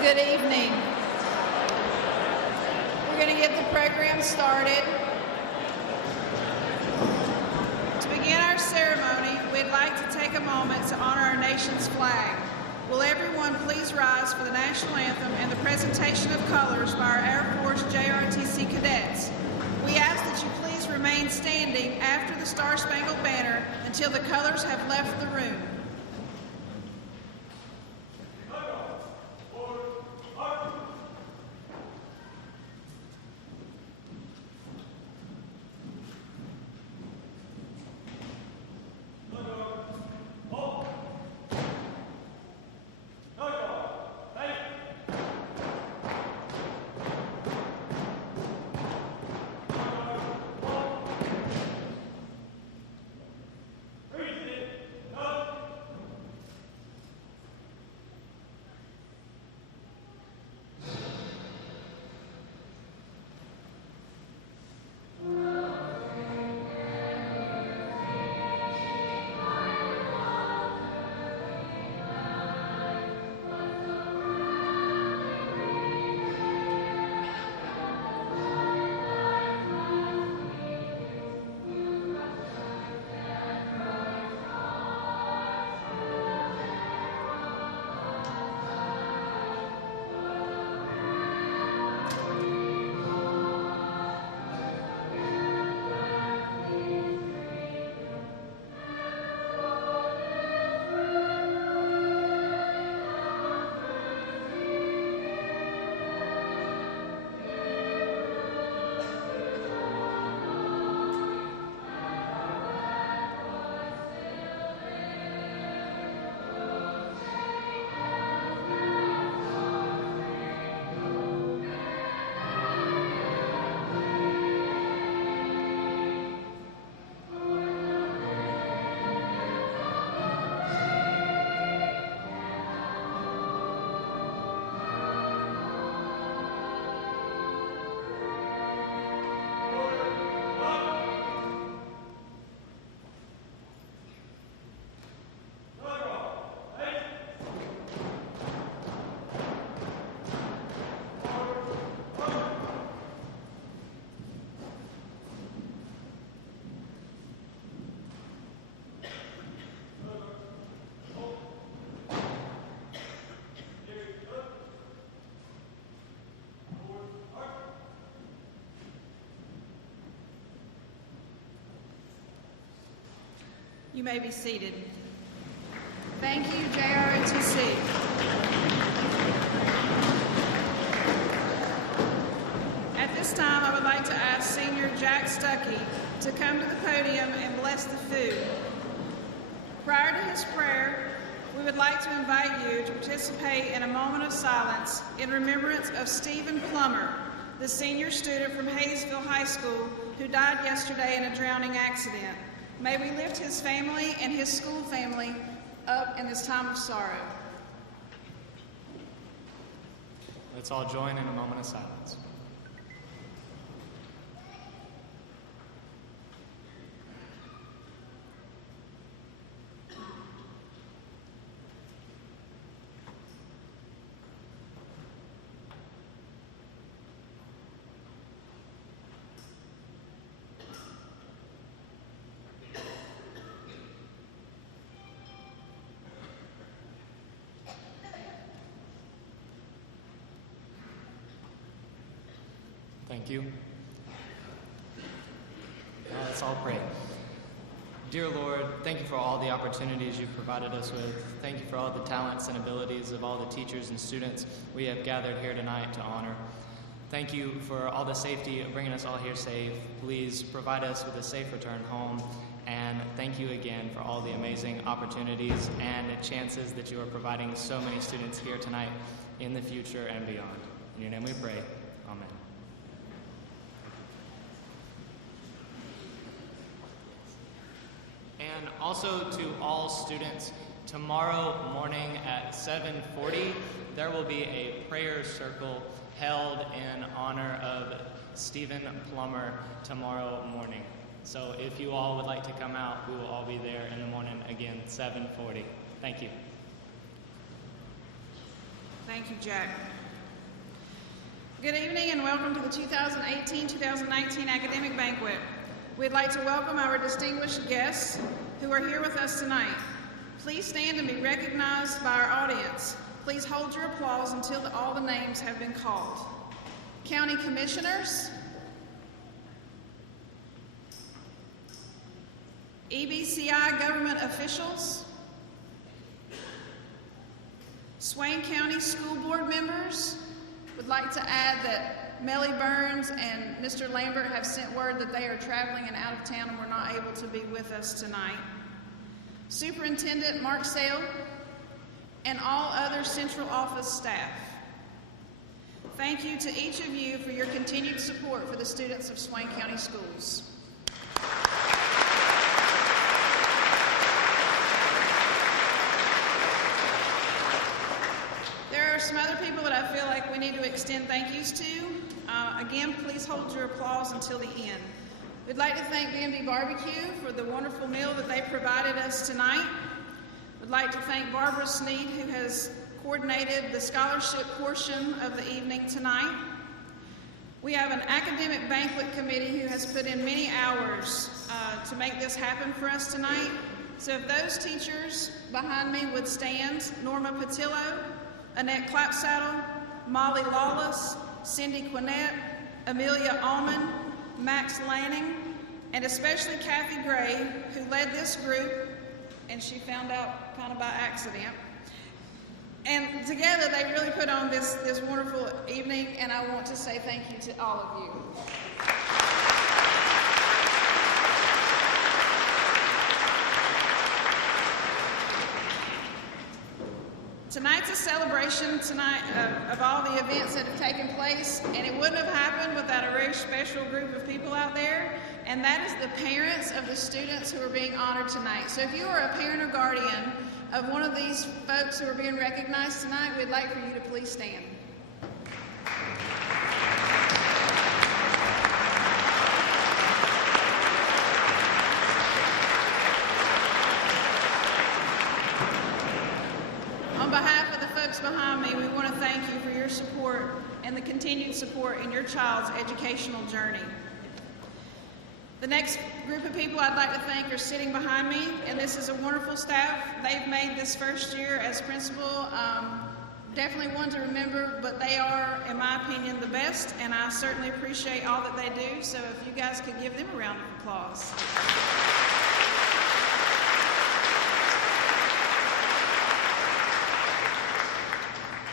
Good evening. We're going to get the program started. To begin our ceremony, we'd like to take a moment to honor our nation's flag. Will everyone please rise for the national anthem and the presentation of colors by our Air Force JROTC cadets. We ask that you please remain standing after the Star-Spangled Banner until the colors have left the room. You may be seated. Thank you, JROTC. At this time, I would like to ask Senior Jack Stuckey to come to the podium and bless the food. Prior to his prayer, we would like to invite you to participate in a moment of silence in remembrance of Stephen Plummer, the senior student from Hayesville High School who died yesterday in a drowning accident. May we lift his family and his school family up in this time of sorrow. Let's all join in a moment of silence. Thank you. Now let's all pray. Dear Lord, thank you for all the opportunities you've provided us with. Thank you for all the talents and abilities of all the teachers and students we have gathered here tonight to honor. Thank you for all the safety of bringing us all here safe. Please provide us with a safe return home. And thank you again for all the amazing opportunities and chances that you are providing so many students here tonight in the future and beyond. In your name we pray. Amen. And also to all students, tomorrow morning at 7:40, there will be a prayer circle held in honor of Stephen Plummer tomorrow morning. So if you all would like to come out, we will all be there in the morning again, 7:40. Thank you. Thank you, Jack. Good evening and welcome to the 2018-2019 Academic Banquet. We'd like to welcome our distinguished guests who are here with us tonight. Please stand and be recognized by our audience. Please hold your applause until all the names have been called. County Commissioners, EBCI government officials, Swain County School Board members. Would like to add that Melly Burns and Mr. Lambert have sent word that they are traveling and out of town and were not able to be with us tonight. Superintendent Mark Sale and all other central office staff. Thank you to each of you for your continued support for the students of Swain County Schools. There are some other people that I feel like we need to extend thank yous to. Again, please hold your applause until the end. We'd like to thank B&B Barbecue for the wonderful meal that they provided us tonight. We'd like to thank Barbara Sneed, who has coordinated the scholarship portion of the evening tonight. We have an academic banquet committee who has put in many hours to make this happen for us tonight. So if those teachers behind me would stand: Norma Patillo, Annette Clapsaddle, Molly Lawless, Cindy Quinnett, Amelia Allman, Max Lanning, and especially Kathy Gray, who led this group, and she found out kind of by accident. And together they really put on this wonderful evening, and I want to say thank you to all of you. Tonight's a celebration of all the events that have taken place, and it wouldn't have happened without a very special group of people out there, and that is the parents of the students who are being honored tonight. So if you are a parent or guardian of one of these folks who are being recognized tonight, we'd like for you to please stand. On behalf of the folks behind me, we want to thank you for your support and the continued support in your child's educational journey. The next group of people I'd like to thank are sitting behind me, and this is a wonderful staff. They've made this first year as principal definitely one to remember, but they are, in my opinion, the best, and I certainly appreciate all that they do, so if you guys could give them a round of applause.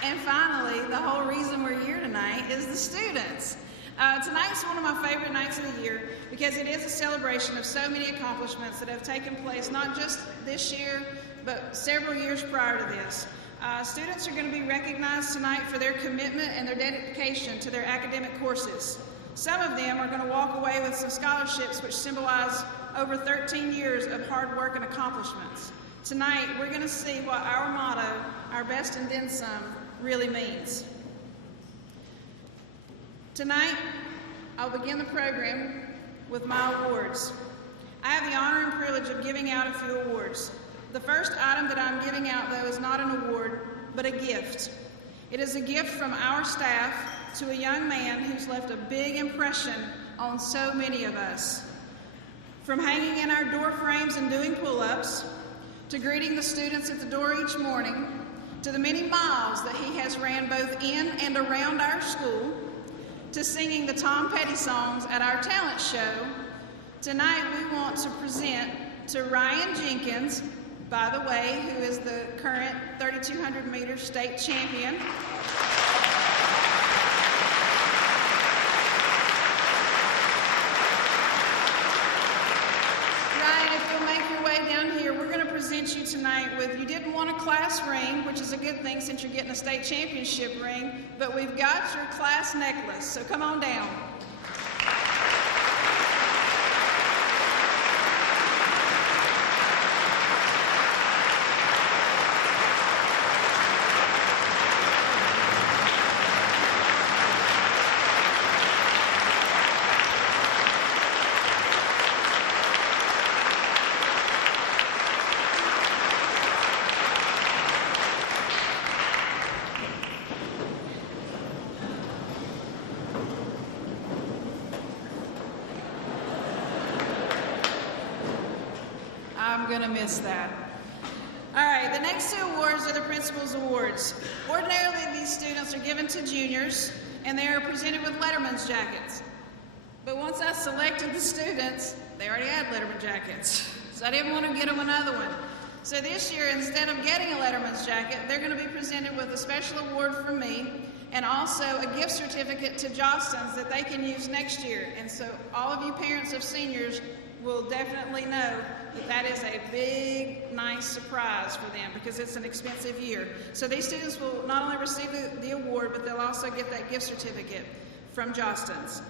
And finally, the whole reason we're here tonight is the students. Tonight's one of my favorite nights of the year because it is a celebration of so many accomplishments that have taken place not just this year, but several years prior to this. Students are going to be recognized tonight for their commitment and their dedication to their academic courses. Some of them are going to walk away with some scholarships which symbolize over 13 years of hard work and accomplishments. Tonight, we're going to see what our motto, our best and then some, really means. Tonight, I'll begin the program with my awards. I have the honor and privilege of giving out a few awards. The first item that I'm giving out, though, is not an award, but a gift. It is a gift from our staff to a young man who's left a big impression on so many of us. From hanging in our door frames and doing pull-ups, to greeting the students at the door each morning, to the many miles that he has ran both in and around our school, to singing the Tom Petty songs at our talent show, tonight we want to present to Ryan Jenkins, by the way, who is the current 3,200 meter state champion. Ryan, if you'll make your way down here, we're going to present you tonight with, you didn't want a class ring, which is a good thing since you're getting a state championship ring, but we've got your class necklace, so come on down. going to miss that. All right, the next two awards are the Principal's Awards. Ordinarily, these students are given to juniors, and they are presented with Letterman's jackets. But once I selected the students, they already had Letterman jackets, so I didn't want to get them another one. So this year, instead of getting a Letterman's jacket, they're going to be presented with a special award from me, and also a gift certificate to Jostens that they can use next year. And so all of you parents of seniors will definitely know that that is a big, nice surprise for them because it's an expensive year. So these students will not only receive the award, but they'll also get that gift certificate from Jostens.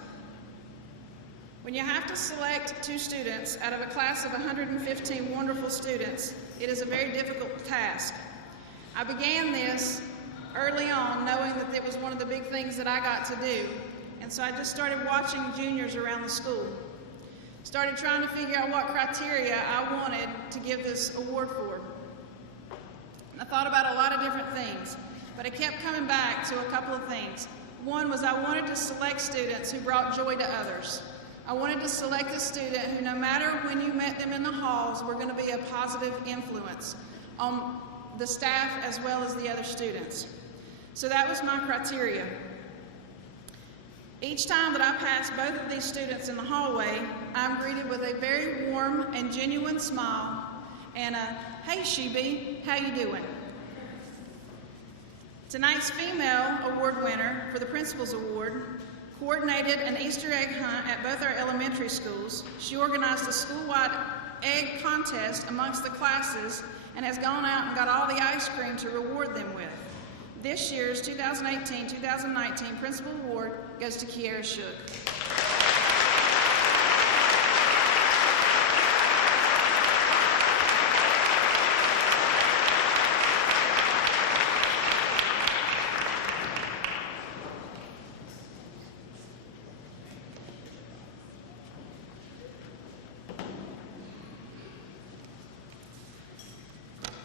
When you have to select two students out of a class of 115 wonderful students, it is a very difficult task. I began this early on knowing that it was one of the big things that I got to do, and so I just started watching juniors around the school. Started trying to figure out what criteria I wanted to give this award for. And I thought about a lot of different things, but I kept coming back to a couple of things. One was I wanted to select students who brought joy to others. I wanted to select a student who, no matter when you met them in the halls, were going to be a positive influence on the staff as well as the other students. So that was my criteria. Each time that I pass both of these students in the hallway, I'm greeted with a very warm and genuine smile and a, "Hey, Shebe, how you doing?" Tonight's female award winner for the Principal's Award coordinated an Easter egg hunt at both our elementary schools. She organized a school-wide egg contest amongst the classes and has gone out and got all the ice cream to reward them with. This year's 2018-2019 Principal Award goes to Kiera Shook.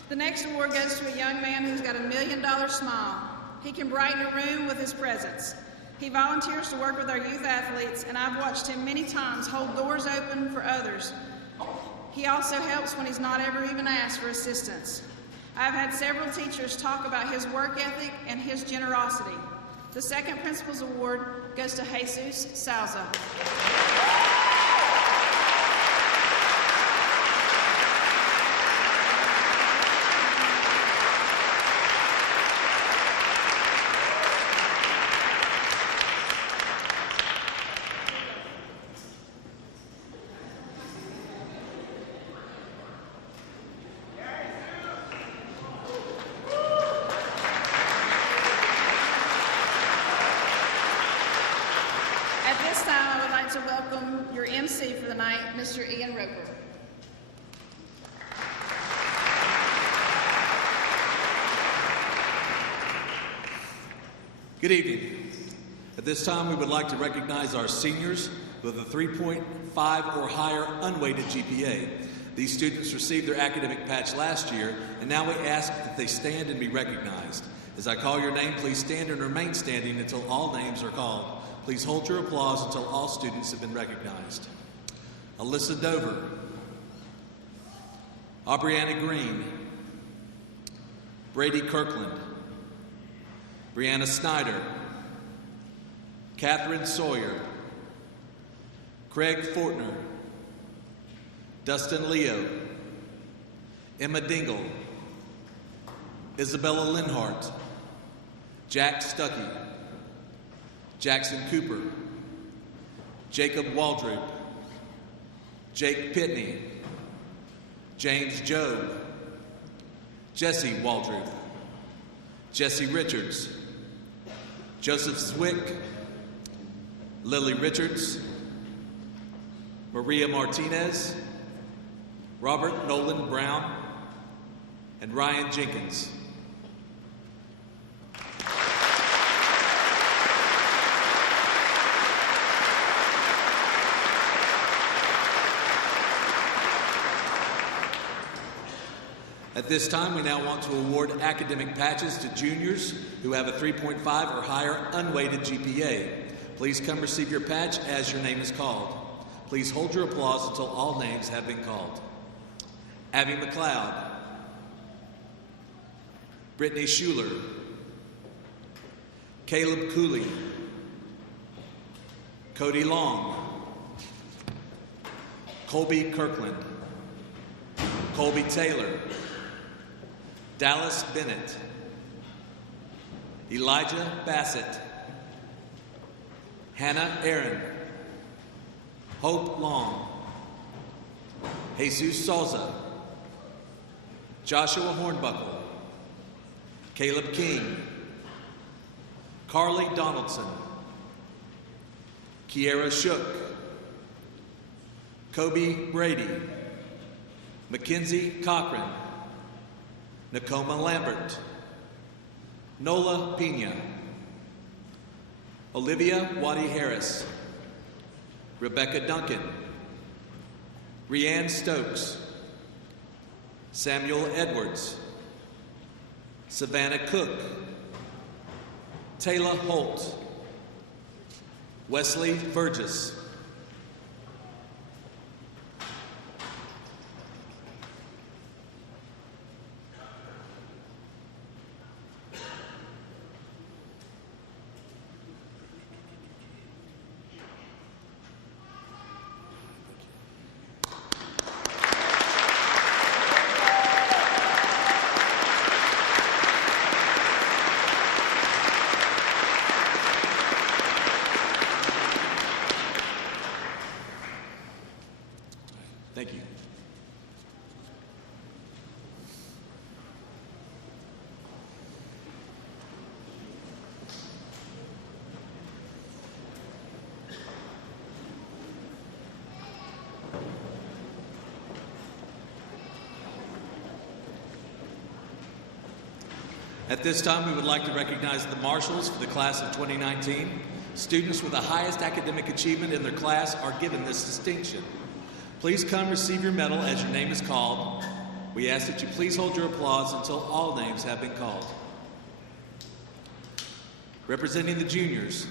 The next award goes to a young man who's got $1 million smile. He can brighten a room with his presence. He volunteers to work with our youth athletes, and I've watched him many times hold doors open for others. He also helps when he's not ever even asked for assistance. I've had several teachers talk about his work ethic and his generosity. The second Principal's Award goes to Jesus Salza. To welcome your MC for the night, Mr. Ian Roper. Good evening. At this time, we would like to recognize our seniors with a 3.5 or higher unweighted GPA. These students received their academic patch last year, and now we ask that they stand and be recognized. As I call your name, please stand and remain standing until all names are called. Please hold your applause until all students have been recognized. Alyssa Dover, Aubriana Green, Brady Kirkland, Brianna Snyder, Catherine Sawyer, Craig Fortner, Dustin Leo, Emma Dingle, Isabella Linhart, Jack Stuckey, Jackson Cooper, Jacob Waldrop, Jake Pitney, James Jobe, Jesse Waldrop, Jesse Richards, Joseph Zwick, Lily Richards, Maria Martinez, Robert Nolan Brown, and Ryan Jenkins. At this time, we now want to award academic patches to juniors who have a 3.5 or higher unweighted GPA. Please come receive your patch as your name is called. Please hold your applause until all names have been called. Abby McLeod, Brittany Schuler, Caleb Cooley, Cody Long, Colby Kirkland, Colby Taylor, Dallas Bennett, Elijah Bassett, Hannah Aaron, Hope Long, Jesus Souza, Joshua Hornbuckle, Caleb King, Carly Donaldson, Kiera Shook, Kobe Brady, Mackenzie Cochran, Nakoma Lambert, Nola Pena, Olivia Waddy Harris, Rebecca Duncan, Rianne Stokes, Samuel Edwards, Savannah Cook, Taylor Holt, Wesley Burgess, thank you. At this time, we would like to recognize the marshals for the class of 2019. Students with the highest academic achievement in their class are given this distinction. Please come receive your medal as your name is called. We ask that you please hold your applause until all names have been called. Representing the juniors,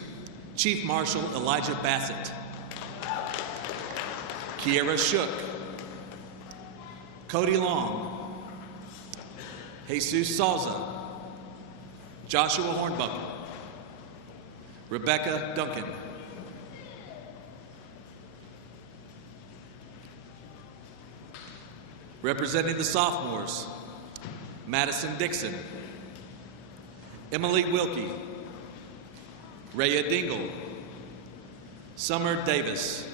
Chief Marshal Elijah Bassett, Kiera Shook, Cody Long, Jesus Souza, Joshua Hornbuckle, Rebecca Duncan, representing the sophomores, Madison Dixon, Emily Wilkie, Rhea Dingle, Summer Davis,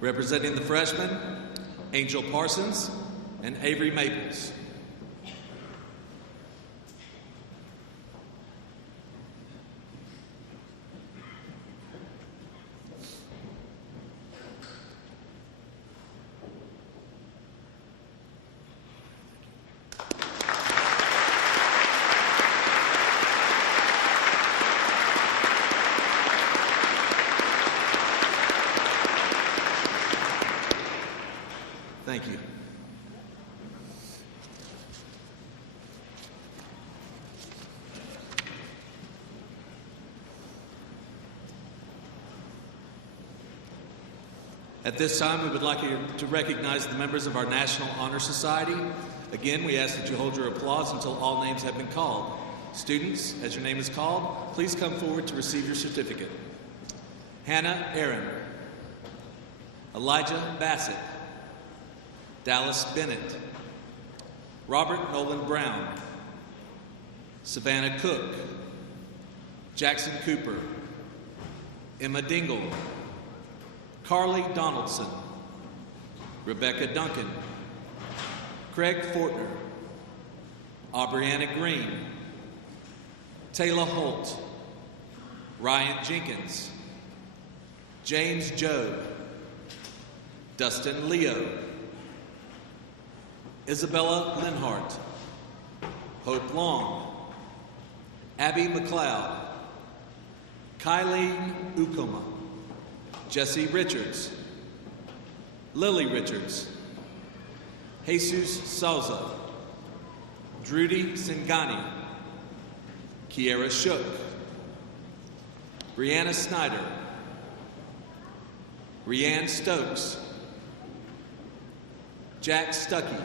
representing the freshmen, Angel Parsons and Avery Maples. Thank you. At this time, we would like to recognize the members of our National Honor Society. Again, we ask that you hold your applause until all names have been called. Students, as your name is called, please come forward to receive your certificate. Hannah Aaron, Elijah Bassett, Dallas Bennett, Robert Nolan Brown, Savannah Cook, Jackson Cooper, Emma Dingle, Carly Donaldson, Rebecca Duncan, Craig Fortner, Aubriana Green, Taylor Holt, Ryan Jenkins, James Jobe, Dustin Leo, Isabella Linhart, Hope Long, Abby McLeod, Kylene Ukoma, Jesse Richards, Lily Richards, Jesus Souza, Drudy Singani, Kiera Shook, Brianna Snyder, Rianne Stokes, Jack Stuckey,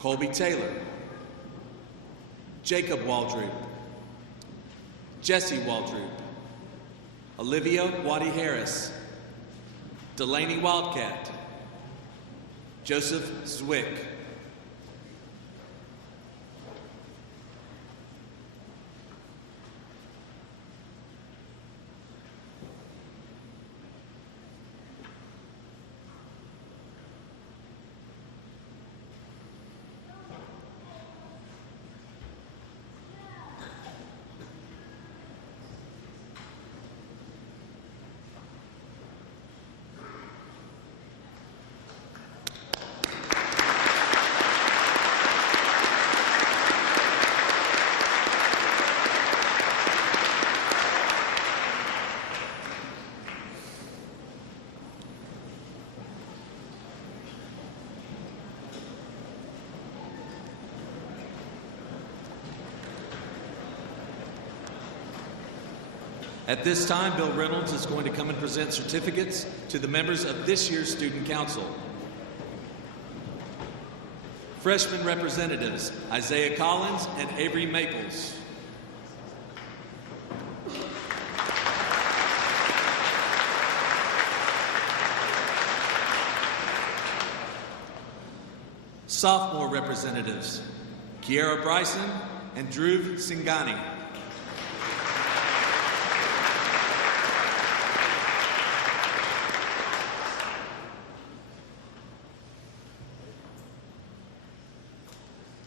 Colby Taylor, Jacob Waldroop, Jesse Waldroop, Olivia Waddy Harris, Delaney Wildcat, Joseph Zwick. At this time, Bill Reynolds is going to come and present certificates to the members of this year's Student Council. Freshman representatives, Isaiah Collins and Avery Maples. Sophomore representatives, Kiera Bryson and Dhruv Singhani.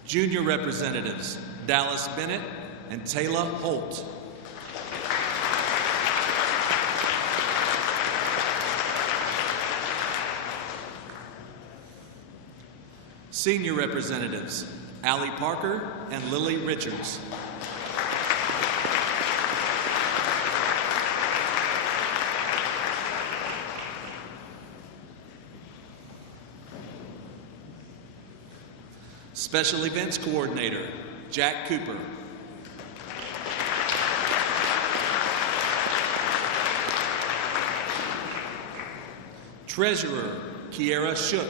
Junior representatives, Dallas Bennett and Taylor Holt. Senior representatives, Allie Parker and Lily Richards. Special Events Coordinator, Jack Cooper. Treasurer, Kiera Shook.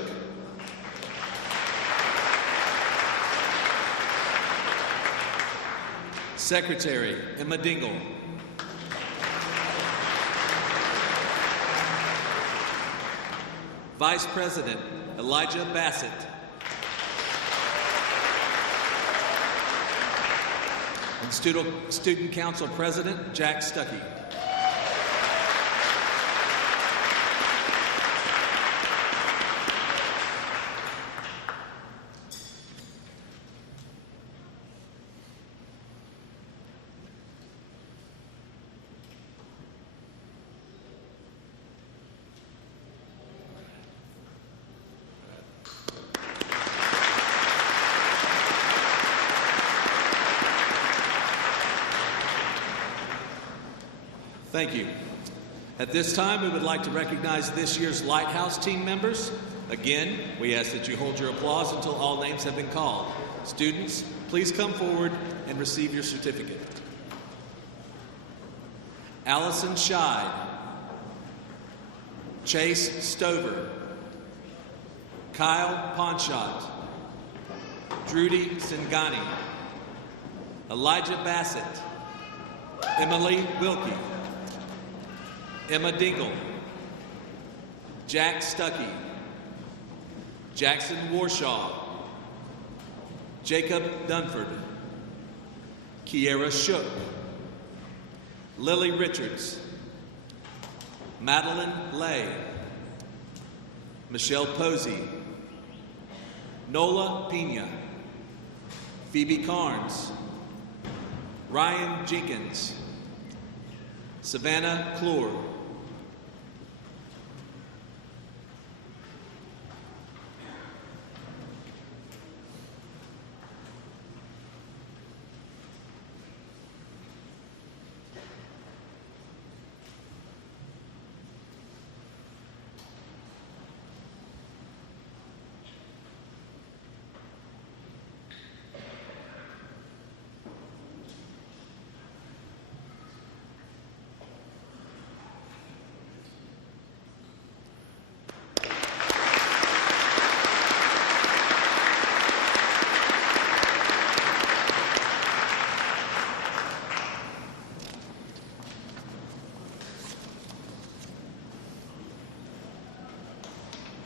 Secretary, Emma Dingle. Vice President, Elijah Bassett. And Student Council President, Jack Stuckey. Thank you. At this time, we would like to recognize this year's Lighthouse team members. Again, we ask that you hold your applause until all names have been called. Students, please come forward and receive your certificate. Allison Scheid, Chase Stover, Kyle Ponshot, Drudy Singhani, Elijah Bassett, Emily Wilkie, Emma Dingle, Jack Stuckey, Jackson Warshaw, Jacob Dunford, Kiera Shook, Lily Richards, Madeline Lay, Michelle Posey, Nola Pena, Phoebe Carnes, Ryan Jenkins, Savannah Clore,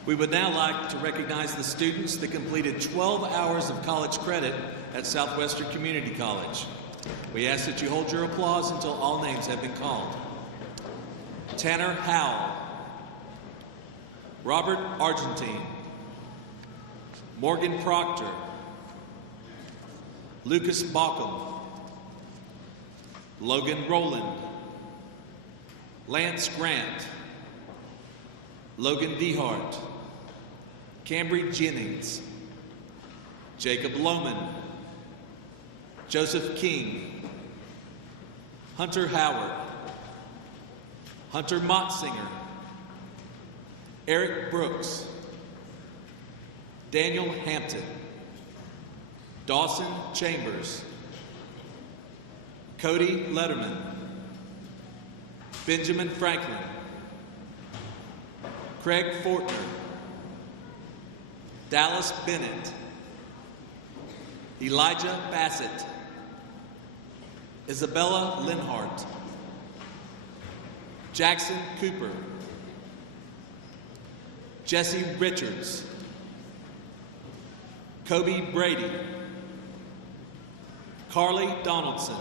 We would now like to recognize the students that completed 12 hours of college credit at Southwestern Community College. We ask that you hold your applause until all names have been called. Tanner Howell, Robert Argentine, Morgan Proctor, Lucas Baucom, Logan Rowland, Lance Grant, Logan Dehart, Cambry Jennings, Jacob Lohman, Joseph King, Hunter Howard, Hunter Mottsinger, Eric Brooks, Daniel Hampton, Dawson Chambers, Cody Letterman, Benjamin Franklin, Craig Fortner, Dallas Bennett, Elijah Bassett, Isabella Linhart, Jackson Cooper, Jesse Richards, Kobe Brady, Carly Donaldson,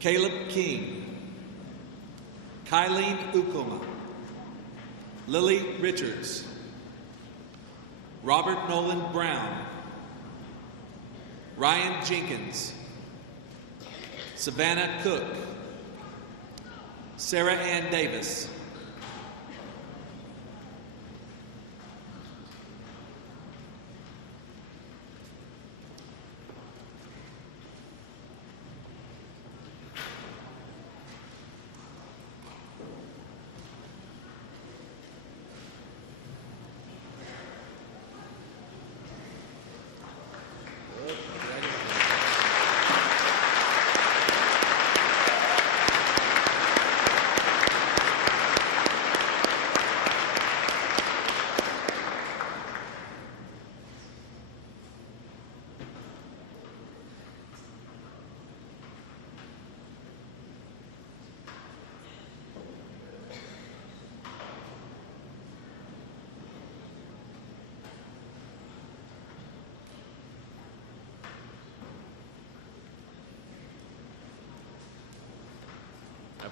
Caleb King, Kylene Ukoma, Lily Richards, Robert Nolan Brown, Ryan Jenkins, Savannah Cook, Sarah Ann Davis,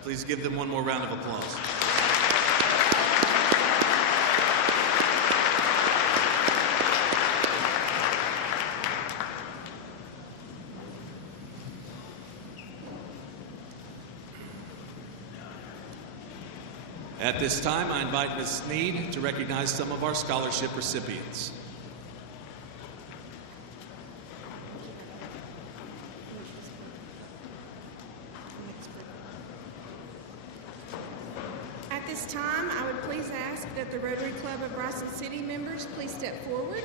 please give them one more round of applause. At this time, I invite Ms. Sneed to recognize some of our scholarship recipients. At this time, I would please ask that the Rotary Club of Bryson City members please step forward.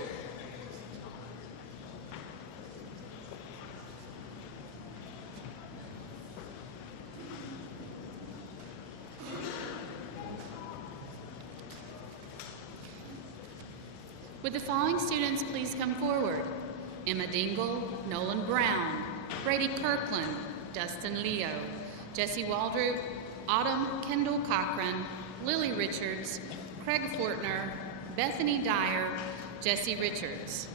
Would the following students please come forward? Emma Dingle, Nolan Brown, Brady Kirkland, Dustin Leo, Jesse Waldrop, Autumn Kendall Cochran, Lily Richards, Craig Fortner, Bethany Dyer, Jesse Richards.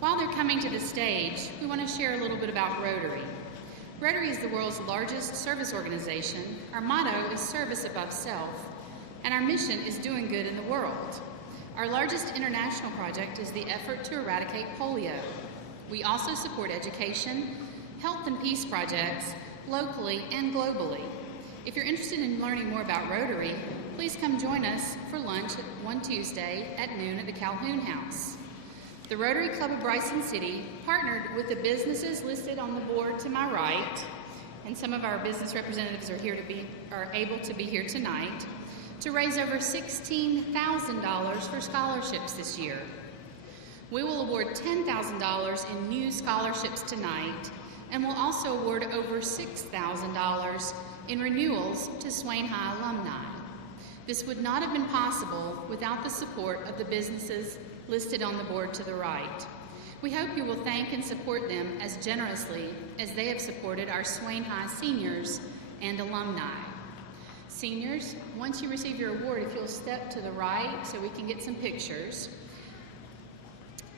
While they're coming to the stage, we want to share a little bit about Rotary. Rotary is the world's largest service organization. Our motto is service above self, and our mission is doing good in the world. Our largest international project is the effort to eradicate polio. We also support education, health and peace projects, locally and globally. If you're interested in learning more about Rotary, please come join us for lunch one Tuesday at noon at the Calhoun House. The Rotary Club of Bryson City partnered with the businesses listed on the board to my right, and some of our business representatives are able to be here tonight, to raise over $16,000 for scholarships this year. We will award $10,000 in new scholarships tonight, and will also award over $6,000 in renewals to Swain High alumni. This would not have been possible without the support of the businesses listed on the board to the right. We hope you will thank and support them as generously as they have supported our Swain High seniors and alumni. Seniors, once you receive your award, if you'll step to the right so we can get some pictures.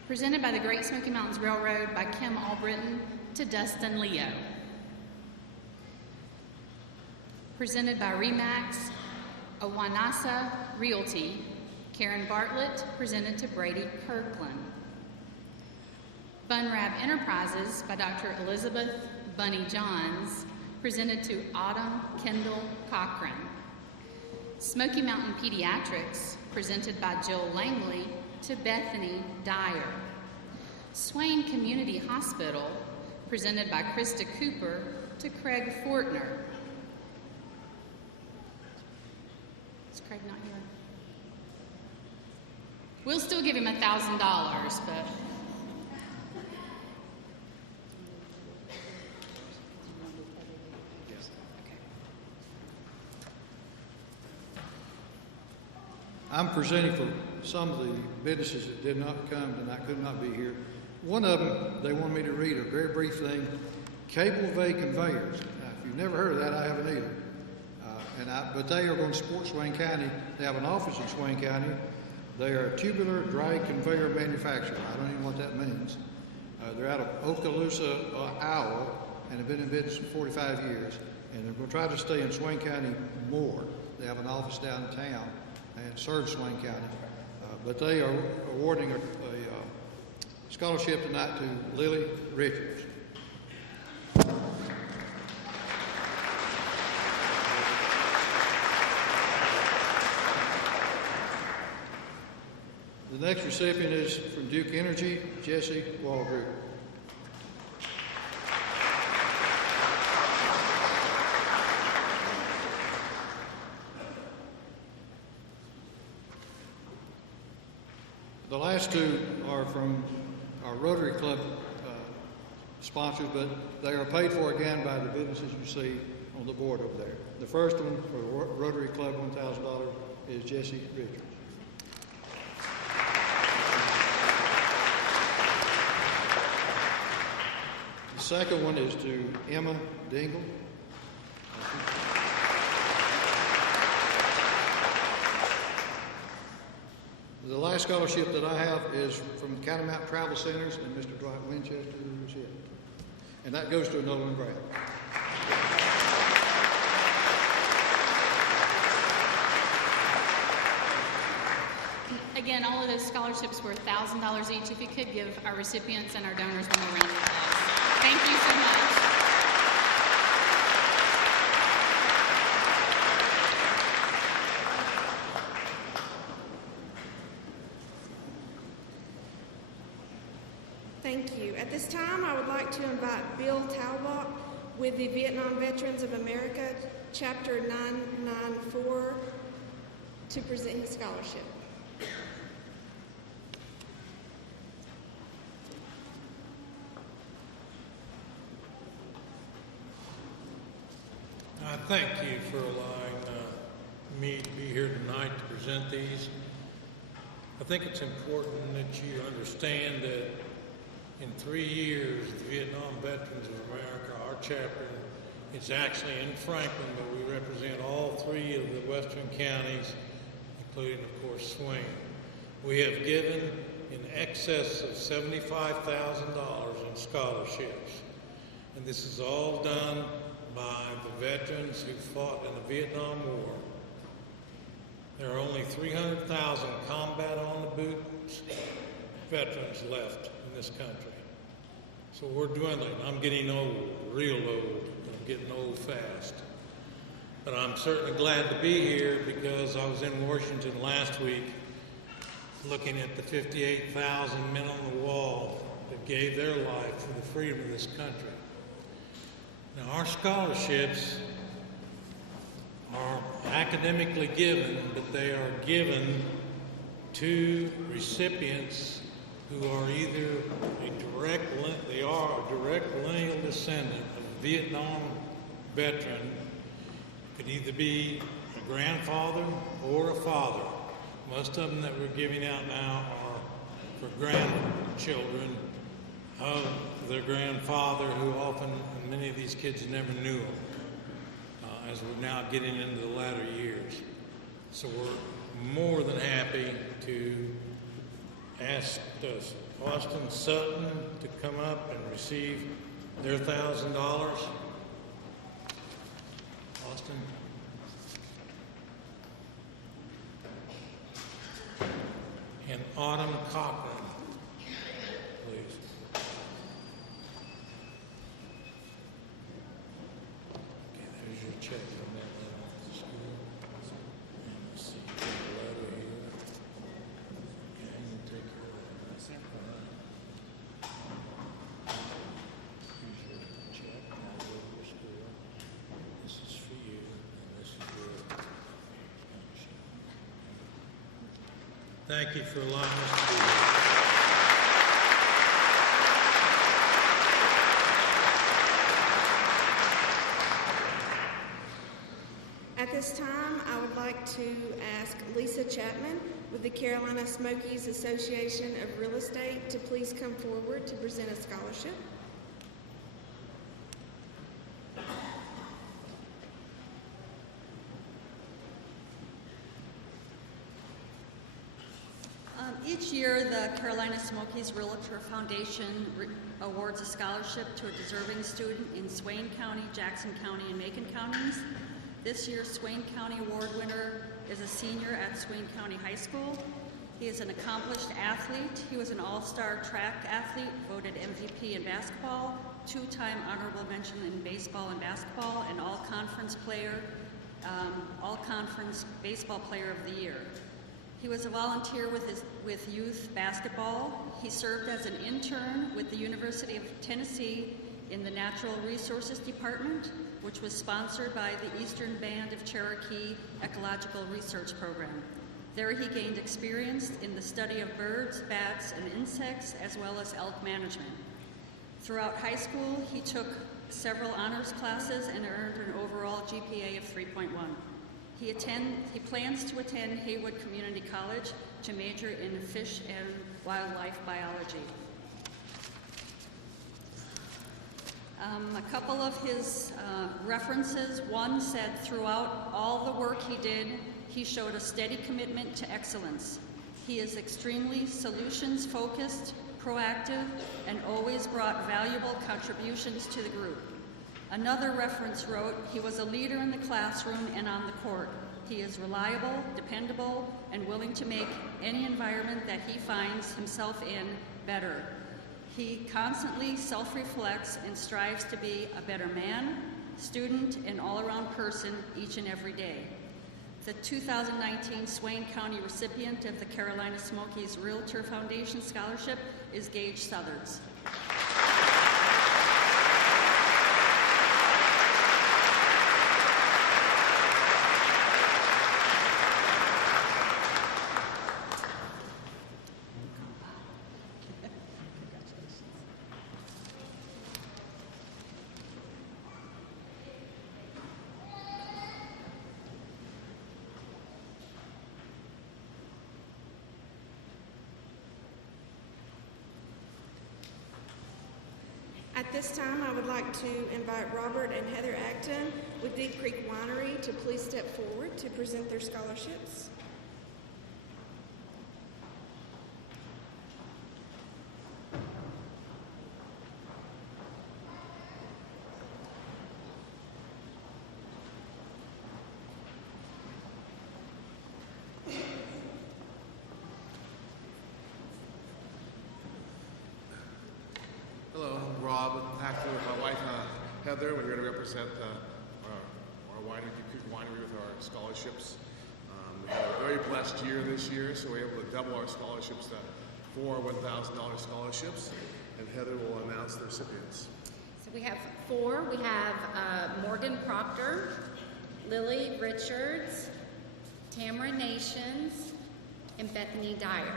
Presented by the Great Smoky Mountains Railroad by Kim Albritton to Dustin Leo. Presented by Remax Awanasa Realty, Karen Bartlett, presented to Brady Kirkland. Bunrab Enterprises by Dr. Elizabeth Bunny Johns, presented to Autumn Kendall Cochran. Smoky Mountain Pediatrics, presented by Jill Langley to Bethany Dyer. Swain Community Hospital, presented by Krista Cooper to Craig Fortner. Is Craig not here? We'll still give him $1,000, but... I'm presenting for some of the businesses that did not come tonight, could not be here. One of them, they wanted me to read a very brief thing. Cable Bay Conveyors. Now, if you've never heard of that, I haven't either. But they are going to support Swain County. They have an office in Swain County. They are a tubular drag conveyor manufacturer. I don't even know what that means. They're out of Okaloosa, Iowa, and have been in business for 45 years. And they're going to try to stay in Swain County more. They have an office downtown and serve Swain County. But they are awarding a scholarship tonight to Lily Richards. The next recipient is from Duke Energy, Jesse Waldrew. The last two are from our Rotary Club sponsors, but they are paid for again by the businesses you see on the board over there. The first one for Rotary Club, $1,000, is Jesse Richards. The second one is to Emma Dingle. The last scholarship that I have is from Catamount Travel Centers and Mr. Dwight Winchester, who is here. And that goes to Nolan Brown. Again, all of those scholarships were $1,000 each. If you could give our recipients and our donors one more round of applause. Thank you so much. Thank you. At this time, I would like to invite Bill Talbot with the Vietnam Veterans of America, Chapter 994, to present his scholarship. I thank you for allowing me to be here tonight to present these. I think it's important that you understand that in 3 years, the Vietnam Veterans of America, our chapter, is actually in Franklin, but we represent all 3 of the western counties, including, of course, Swain. We have given in excess of $75,000 in scholarships, and this is all done by the veterans who fought in the Vietnam War. There are only 300,000 combat on the boots veterans left in this country. So we're dwindling. I'm getting old, real old. I'm getting old fast. But I'm certainly glad to be here because I was in Washington last week looking at the 58,000 men on the wall that gave their life for the freedom of this country. Now, our scholarships are academically given, but they are given to recipients who are either a direct lineal descendant of a Vietnam veteran. Could either be a grandfather or a father. Most of them that we're giving out now are for grandchildren of their grandfather, who often, many of these kids never knew him. as we're now getting into the latter years. So we're more than happy to ask Austin Sutton to come up and receive their $1,000. Austin. And Autumn Cochran, please. Okay, there's your check from that letter to the school. And let's see, the letter here. Okay, you take care of that. Here's your check, and I'll go to your school. This is for you, and this is your donation. Thank you for allowing us to do that. At this time, I would like to ask Lisa Chapman with the Carolina Smokies Association of Real Estate to please come forward to present a scholarship. Each year, the Carolina Smokies Realtor Foundation awards a scholarship to a deserving student in Swain County, Jackson County, and Macon counties. This year's Swain County Award winner is a senior at Swain County High School. He is an accomplished athlete. He was an all-star track athlete, voted MVP in basketball, two-time honorable mention in baseball and basketball, and all-conference baseball player of the year. He was a volunteer with youth basketball. He served as an intern with the University of Tennessee in the Natural Resources Department, which was sponsored by the Eastern Band of Cherokee Ecological Research Program. There he gained experience in the study of birds, bats, and insects, as well as elk management. Throughout high school, he took several honors classes and earned an overall GPA of 3.1. He plans to attend Haywood Community College to major in fish and wildlife biology. A couple of his references. One said, throughout all the work he did, he showed a steady commitment to excellence. He is extremely solutions-focused, proactive, and always brought valuable contributions to the group. Another reference wrote, he was a leader in the classroom and on the court. He is reliable, dependable, and willing to make any environment that he finds himself in better. He constantly self-reflects and strives to be a better man, student, and all-around person each and every day. The 2019 Swain County recipient of the Carolina Smokies Realtor Foundation Scholarship is Gage Southards. At this time, I would like to invite Robert and Heather Acton with Deep Creek Winery to please step forward to present their scholarships. Hello, I'm Rob, actually with my wife Heather. We're going to represent our winery, Deep Creek Winery, with our scholarships. We had a very blessed year this year, so we're able to double our scholarships to 4 $1,000 scholarships, and Heather will announce the recipients. So we have 4. We have Morgan Proctor, Lily Richards, Tamara Nations, and Bethany Dyer.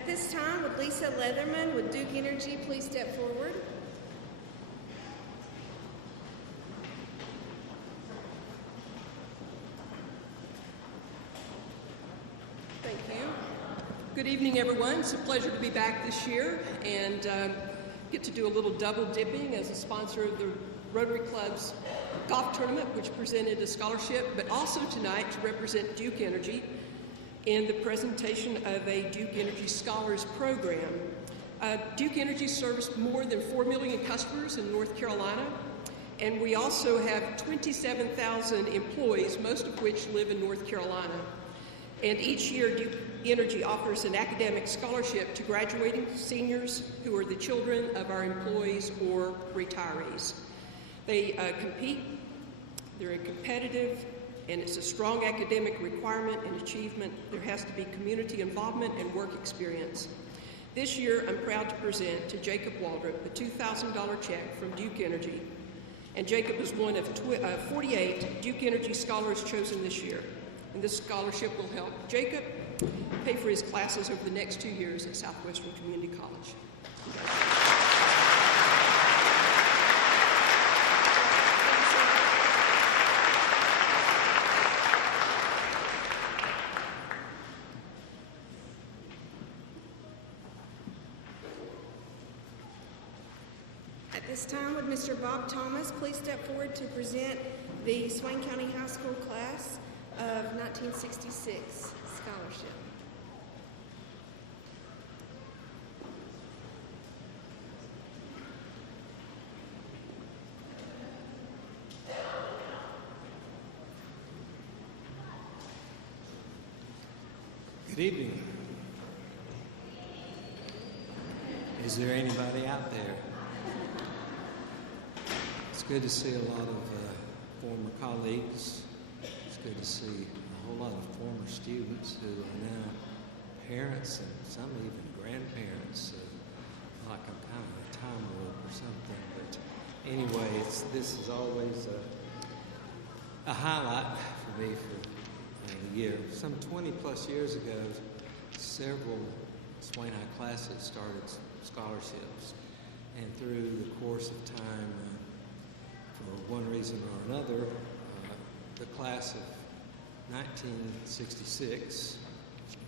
At this time, would Lisa Leatherman with Duke Energy please step forward? Thank you. Good evening, everyone. It's a pleasure to be back this year and get to do a little double dipping as a sponsor of the Rotary Club's golf tournament, which presented a scholarship, but also tonight to represent Duke Energy in the presentation of a Duke Energy Scholars Program. Duke Energy serves more than 4 million customers in North Carolina, and we also have 27,000 employees, most of which live in North Carolina. And each year, Duke Energy offers an academic scholarship to graduating seniors who are the children of our employees or retirees. They compete, they're competitive, and it's a strong academic requirement and achievement. There has to be community involvement and work experience. This year, I'm proud to present to Jacob Waldrop a $2,000 check from Duke Energy. And Jacob is one of 48 Duke Energy scholars chosen this year. And this scholarship will help Jacob pay for his classes over the next 2 years at Southwestern Community College. At this time, would Mr. Bob Thomas please step forward to present the Swain County High School class of 1966 scholarship. Good evening. Is there anybody out there? It's good to see a lot of former colleagues. It's good to see a whole lot of former students who are now parents and some even grandparents. Like I'm kind of a time warp or something. But anyway, this is always a highlight for me for the year. Some 20 plus years ago, several Swain High classes started scholarships. And through the course of time, for one reason or another, the class of 1966,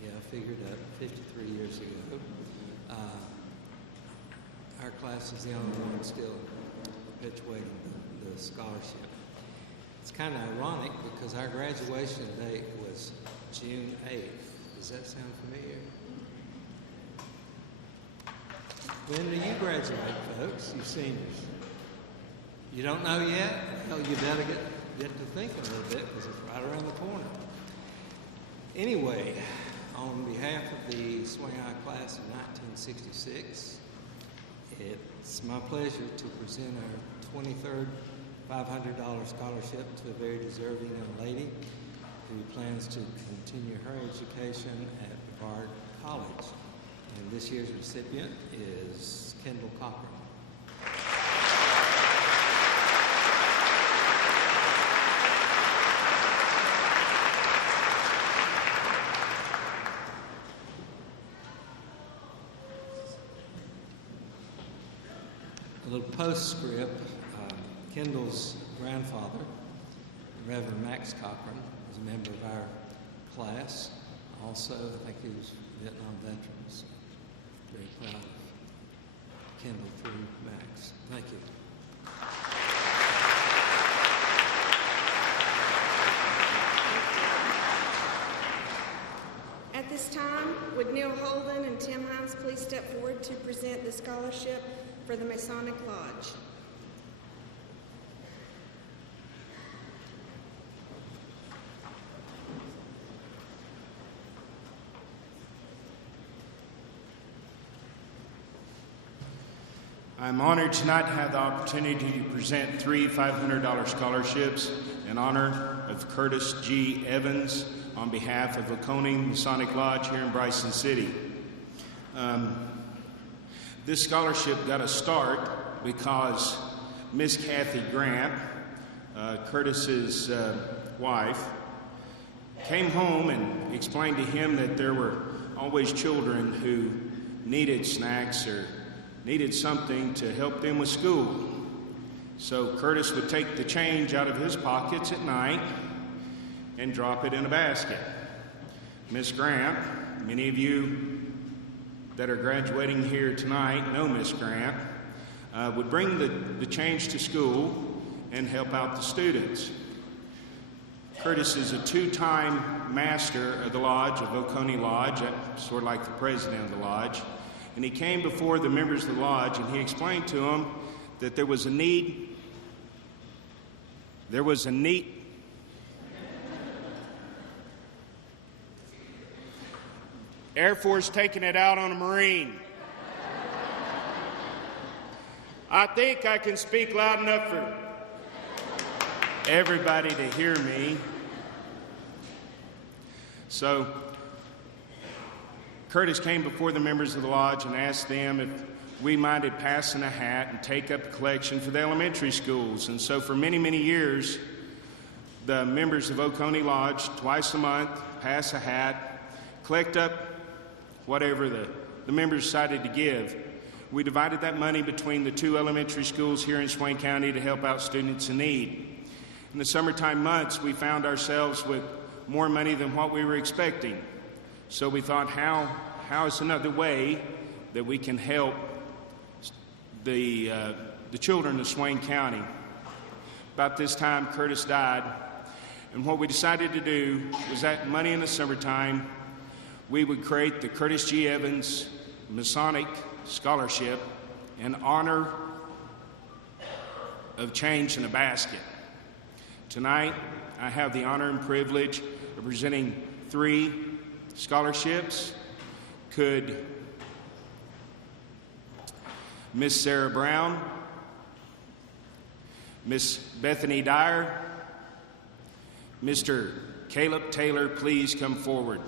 I figured out 53 years ago, our class is the only one still perpetuating the scholarship. It's kind of ironic because our graduation date was June 8th. Does that sound familiar? When do you graduate, folks, you seniors? You don't know yet? Well, you better get to thinking a little bit because it's right around the corner. Anyway, on behalf of the Swain High class of 1966, it's my pleasure to present our 23rd $500 scholarship to a very deserving young lady who plans to continue her education at Brevard College. And this year's recipient is Kendall Cochran. A little postscript. Kendall's grandfather, Reverend Max Cochran, was a member of our class. Also, I think he was Vietnam veteran, so very proud of Kendall through Max. Thank you. At this time, would Neil Holden and Tim Hines please step forward to present the scholarship for the Masonic Lodge. I'm honored tonight to have the opportunity to present 3 $500 scholarships in honor of Curtis G. Evans on behalf of Oconee Masonic Lodge here in Bryson City. This scholarship got a start because Miss Kathy Grant, Curtis's wife, came home and explained to him that there were always children who needed snacks or needed something to help them with school. So Curtis would take the change out of his pockets at night and drop it in a basket. Miss Grant, many of you that are graduating here tonight know Miss Grant, would bring the change to school and help out the students. Curtis is a two-time master of the lodge, of Oconee Lodge, sort of like the president of the lodge. And he came before the members of the lodge and he explained to them that there was a need. Air Force taking it out on a Marine. I think I can speak loud enough for everybody to hear me. So Curtis came before the members of the lodge and asked them if we minded passing a hat and take up a collection for the elementary schools. And so for many, many years, the members of Oconee Lodge, twice a month, pass a hat, collect up whatever the members decided to give. We divided that money between the two elementary schools here in Swain County to help out students in need. In the summertime months, we found ourselves with more money than what we were expecting. So we thought, how is another way that we can help the children of Swain County? About this time, Curtis died, and what we decided to do was that money in the summertime, we would create the Curtis G. Evans Masonic Scholarship in honor of change in a basket. Tonight, I have the honor and privilege of presenting 3 scholarships. Could Miss Sarah Brown, Miss Bethany Dyer, Mr. Caleb Taylor please come forward?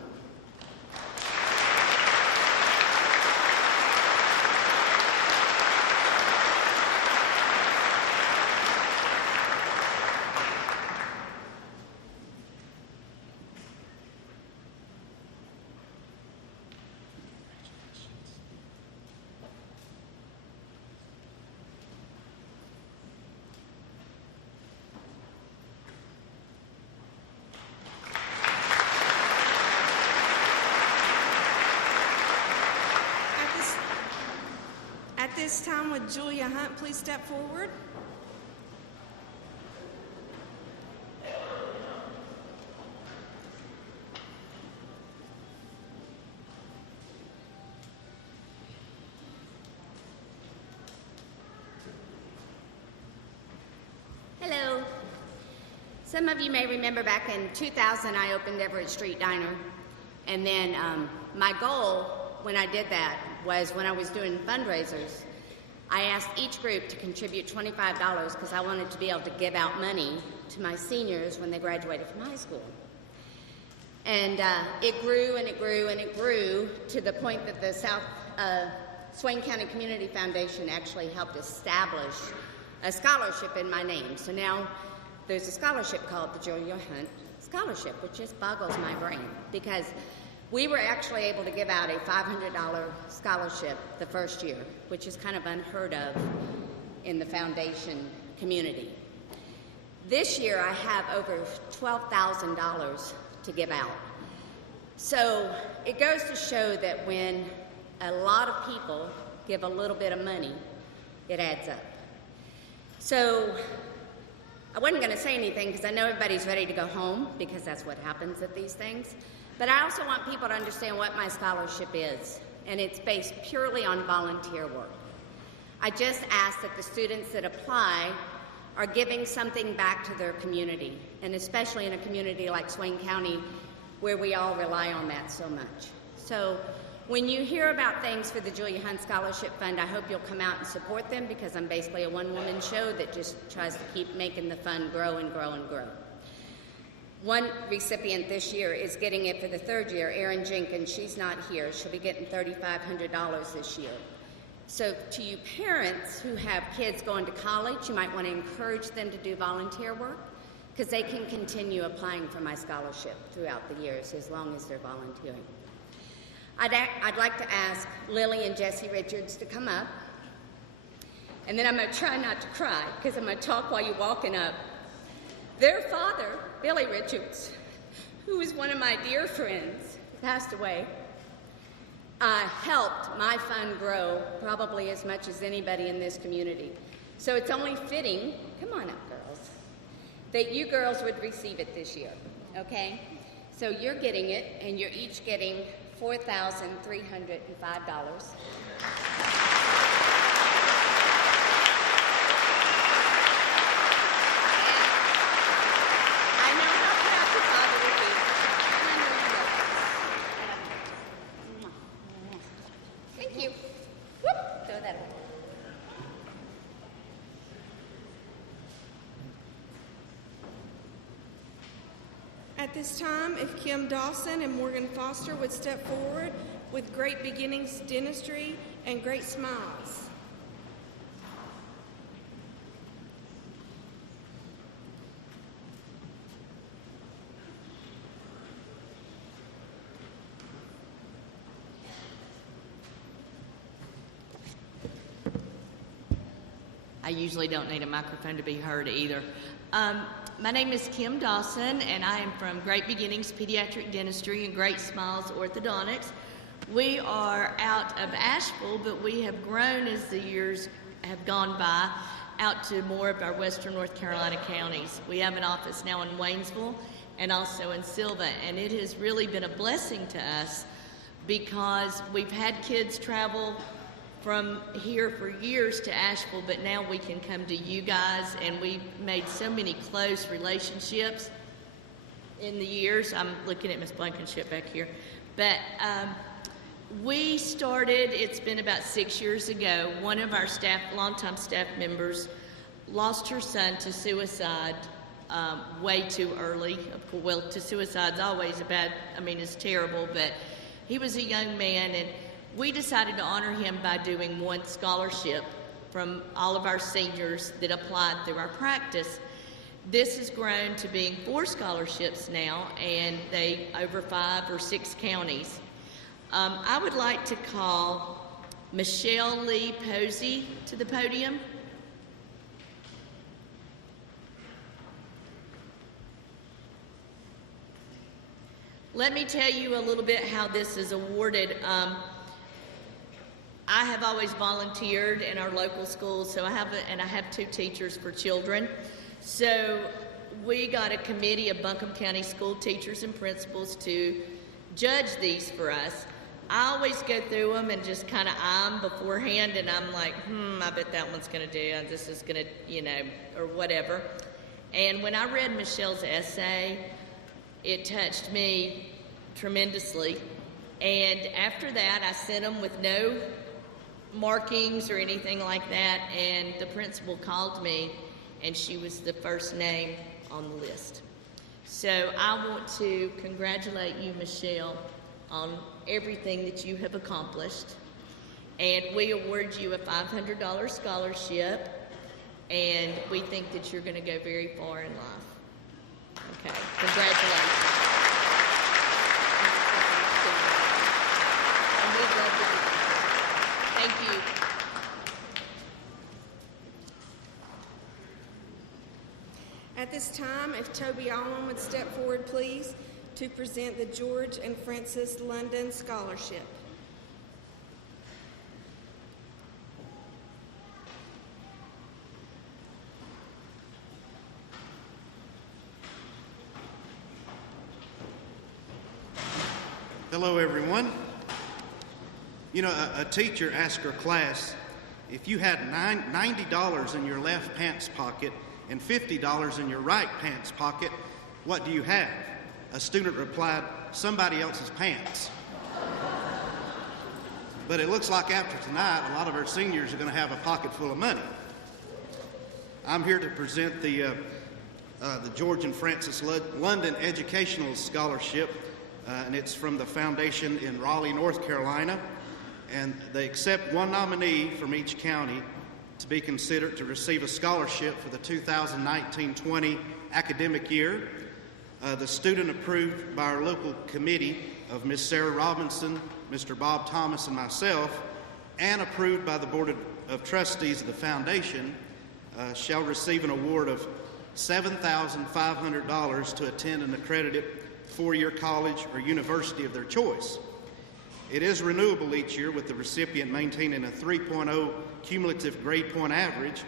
At this time, would Julia Hunt please step forward? Hello. Some of you may remember back in 2000, I opened Everett Street Diner. And then my goal when I did that was when I was doing fundraisers, I asked each group to contribute $25 because I wanted to be able to give out money to my seniors when they graduated from high school. And it grew and it grew and it grew to the point that the Swain County Community Foundation actually helped establish a scholarship in my name. So now there's a scholarship called the Julia Hunt Scholarship, which just boggles my brain because we were actually able to give out a $500 scholarship the first year, which is kind of unheard of in the foundation community. This year I have over $12,000 to give out. So it goes to show that when a lot of people give a little bit of money, it adds up. So I wasn't going to say anything because I know everybody's ready to go home because that's what happens at these things. But I also want people to understand what my scholarship is, and it's based purely on volunteer work. I just ask that the students that apply are giving something back to their community, and especially in a community like Swain County where we all rely on that so much. So when you hear about things for the Julia Hunt Scholarship Fund, I hope you'll come out and support them because I'm basically a one-woman show that just tries to keep making the fund grow and grow and grow. One recipient this year is getting it for the 3rd year, Erin Jenkins. She's not here. She'll be getting $3,500 this year. So to you parents who have kids going to college, you might want to encourage them to do volunteer work because they can continue applying for my scholarship throughout the years as long as they're volunteering. I'd like to ask Lily and Jesse Richards to come up. And then I'm going to try not to cry because I'm going to talk while you're walking up. Their father, Billy Richards, who is one of my dear friends, passed away, helped my fund grow probably as much as anybody in this community. So it's only fitting, come on up, girls, that you girls would receive it this year, okay? So you're getting it, and you're each getting $4,305. At this time, if Kim Dawson and Morgan Foster would step forward with Great Beginnings Dentistry and Great Smiles. I usually don't need a microphone to be heard either. My name is Kim Dawson, and I am from Great Beginnings Pediatric Dentistry and Great Smiles Orthodontics. We are out of Asheville, but we have grown as the years have gone by out to more of our western North Carolina counties. We have an office now in Waynesville and also in Sylva, and it has really been a blessing to us because we've had kids travel from here for years to Asheville, but now we can come to you guys, and we've made so many close relationships in the years. I'm looking at Miss Blankenship back here. But we started, it's been about 6 years ago, one of our staff, longtime staff members, lost her son to suicide way too early. Well, to suicide's always it's terrible, but he was a young man, and we decided to honor him by doing one scholarship from all of our seniors that applied through our practice. This has grown to being 4 scholarships now, and they over 5 or 6 counties. I would like to call Michelle Lee Posey to the podium. Let me tell you a little bit how this is awarded. I have always volunteered in our local schools, so I have 2 teachers for children. So we got a committee of Buncombe County school teachers and principals to judge these for us. I always go through them and just kind of eye them beforehand, and I'm like, I bet that one's going to do, and this is going to, or whatever. And when I read Michelle's essay, it touched me tremendously. And after that, I sent them with no markings or anything like that, and the principal called me, and she was the first name on the list. So I want to congratulate you, Michelle, on everything that you have accomplished, and we award you a $500 scholarship, and we think that you're going to go very far in life. Okay, congratulations. And we'd love to. Thank you. At this time, if Toby Allen would step forward, please, to present the George and Frances London Scholarship. Hello, everyone. A teacher asked her class, if you had $90 in your left pants pocket and $50 in your right pants pocket, what do you have? A student replied, somebody else's pants. But it looks like after tonight, a lot of our seniors are going to have a pocket full of money. I'm here to present the George and Frances London Educational Scholarship, and it's from the foundation in Raleigh, North Carolina. And they accept one nominee from each county to be considered to receive a scholarship for the 2019-20 academic year. The student approved by our local committee of Miss Sarah Robinson, Mr. Bob Thomas, and myself, and approved by the Board of Trustees of the Foundation, shall receive an award of $7,500 to attend an accredited four-year college or university of their choice. It is renewable each year, with the recipient maintaining a 3.0 cumulative grade point average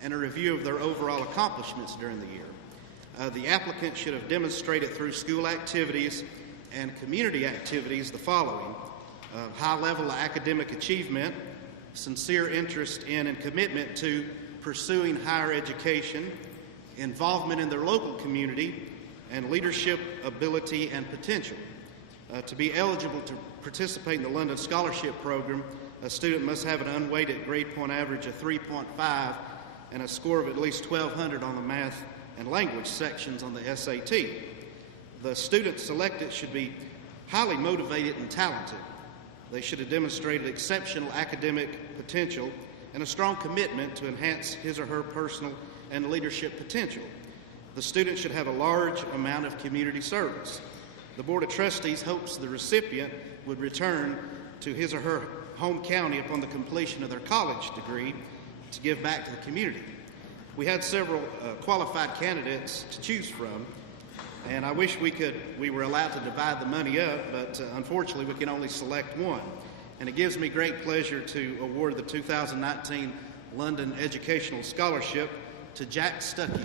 and a review of their overall accomplishments during the year. The applicant should have demonstrated through school activities and community activities the following: high level of academic achievement, sincere interest in and commitment to pursuing higher education, involvement in their local community, and leadership ability and potential. To be eligible to participate in the London Scholarship Program, a student must have an unweighted grade point average of 3.5 and a score of at least 1,200 on the math and language sections on the SAT. The students selected should be highly motivated and talented. They should have demonstrated exceptional academic potential and a strong commitment to enhance his or her personal and leadership potential. The student should have a large amount of community service. The Board of Trustees hopes the recipient would return to his or her home county upon the completion of their college degree to give back to the community. We had several qualified candidates to choose from, and I wish we were allowed to divide the money up, but unfortunately we can only select one. And it gives me great pleasure to award the 2019 London Educational Scholarship to Jack Stuckey.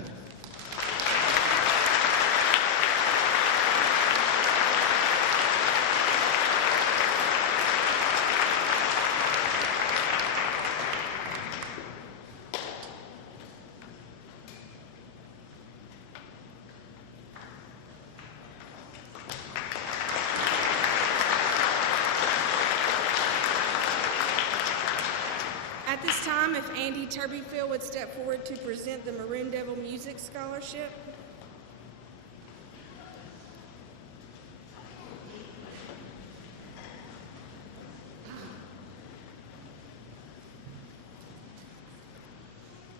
At this time, if Andy Turbyfield would step forward to present the Maroon Devil Music Scholarship.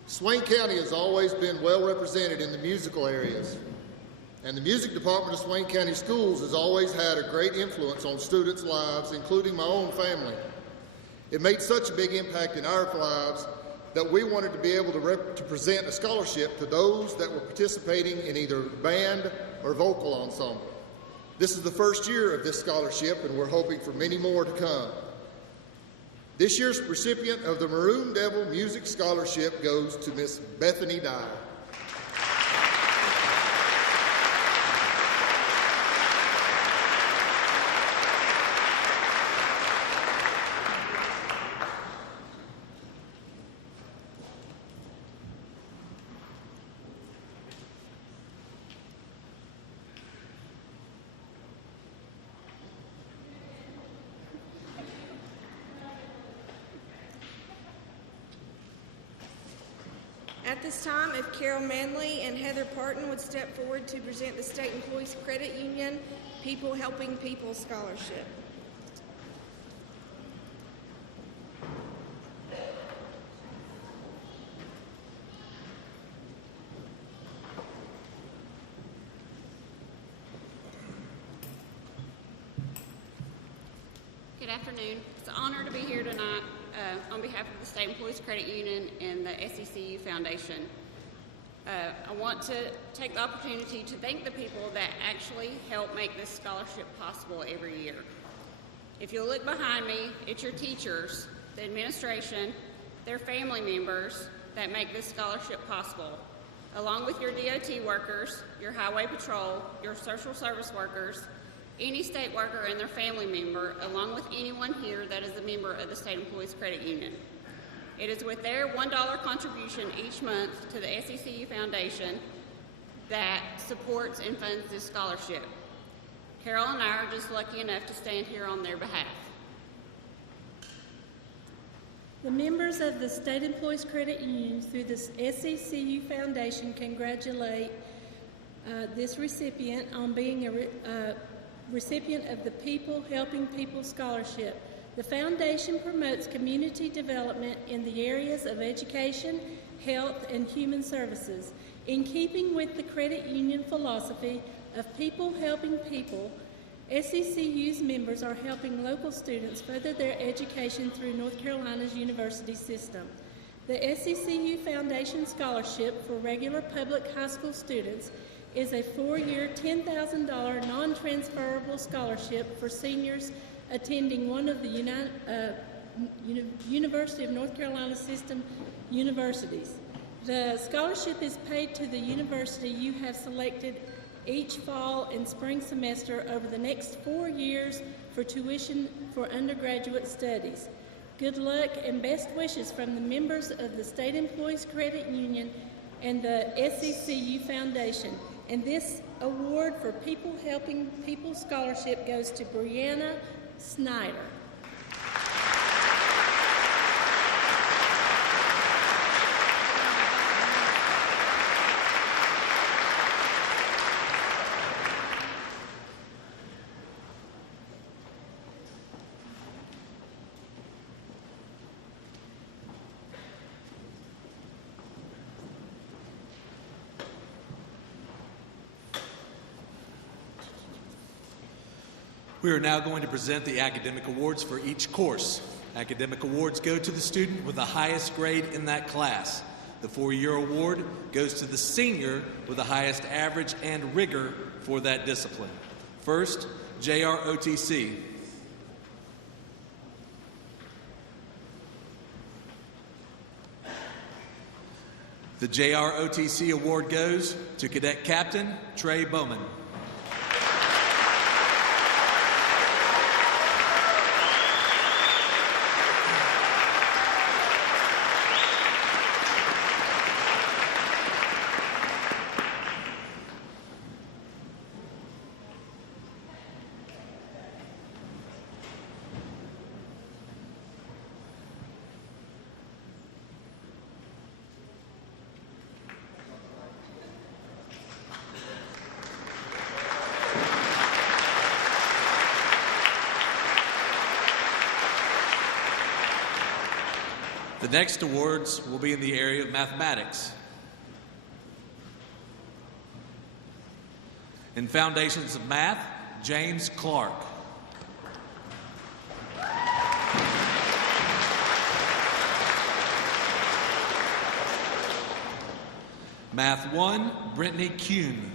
Swain County has always been well represented in the musical areas, and the music department of Swain County Schools has always had a great influence on students' lives, including my own family. It made such a big impact in our lives that we wanted to be able to present a scholarship to those that were participating in either band or vocal ensemble. This is the first year of this scholarship, and we're hoping for many more to come. This year's recipient of the Maroon Devil Music Scholarship goes to Miss Bethany Dyer. At this time, if Carol Manley and Heather Parton would step forward to present the State Employees Credit Union People Helping People Scholarship. Good afternoon. It's an honor to be here tonight on behalf of the State Employees Credit Union and the SECU Foundation. I want to take the opportunity to thank the people that actually help make this scholarship possible every year. If you look behind me, it's your teachers, the administration, their family members that make this scholarship possible, along with your DOT workers, your highway patrol, your social service workers, any state worker and their family member, along with anyone here that is a member of the State Employees Credit Union. It is with their $1 contribution each month to the SECU Foundation that supports and funds this scholarship. Carol and I are just lucky enough to stand here on their behalf. The members of the State Employees Credit Union through the SECU Foundation congratulate this recipient on being a recipient of the People Helping People Scholarship. The foundation promotes community development in the areas of education, health, and human services. In keeping with the credit union philosophy of people helping people, SECU's members are helping local students further their education through North Carolina's university system. The SECU Foundation Scholarship for regular public high school students is a 4-year, $10,000 non-transferable scholarship for seniors attending one of the University of North Carolina system universities. The scholarship is paid to the university you have selected each fall and spring semester over the next 4 years for tuition for undergraduate studies. Good luck and best wishes from the members of the State Employees Credit Union and the SECU Foundation. And this award for People Helping People Scholarship goes to Brianna Snyder. We are now going to present the academic awards for each course. Academic awards go to the student with the highest grade in that class. The 4-year award goes to the senior with the highest average and rigor for that discipline. First, JROTC. The JROTC award goes to Cadet Captain Trey Bowman. The next awards will be in the area of mathematics. In Foundations of Math, James Clark. Math 1, Brittany Kuhn.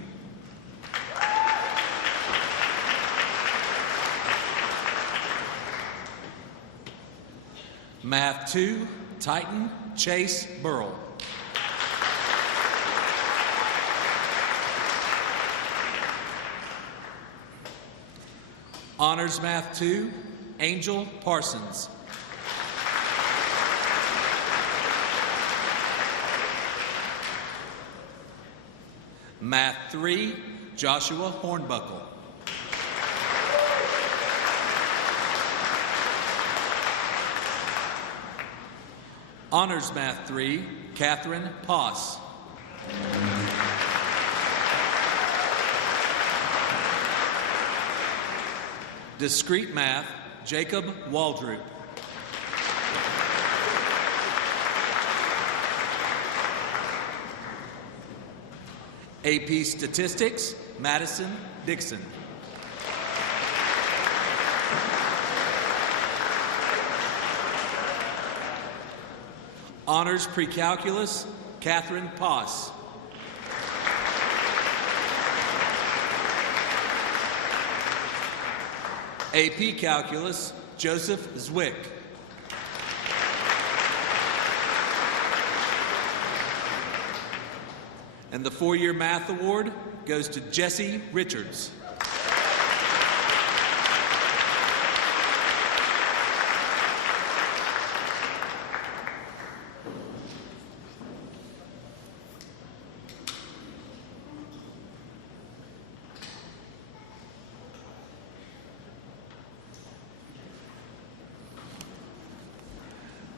Math 2, Titan Chase Burrell. Honors Math 2, Angel Parsons. Math 3, Joshua Hornbuckle. Honors Math 3, Catherine Poss. Discrete Math, Jacob Waldrop. AP Statistics, Madison Dixon. Honors Pre-Calculus, Catherine Poss. AP Calculus, Joseph Zwick. And the 4-year Math Award goes to Jesse Richards.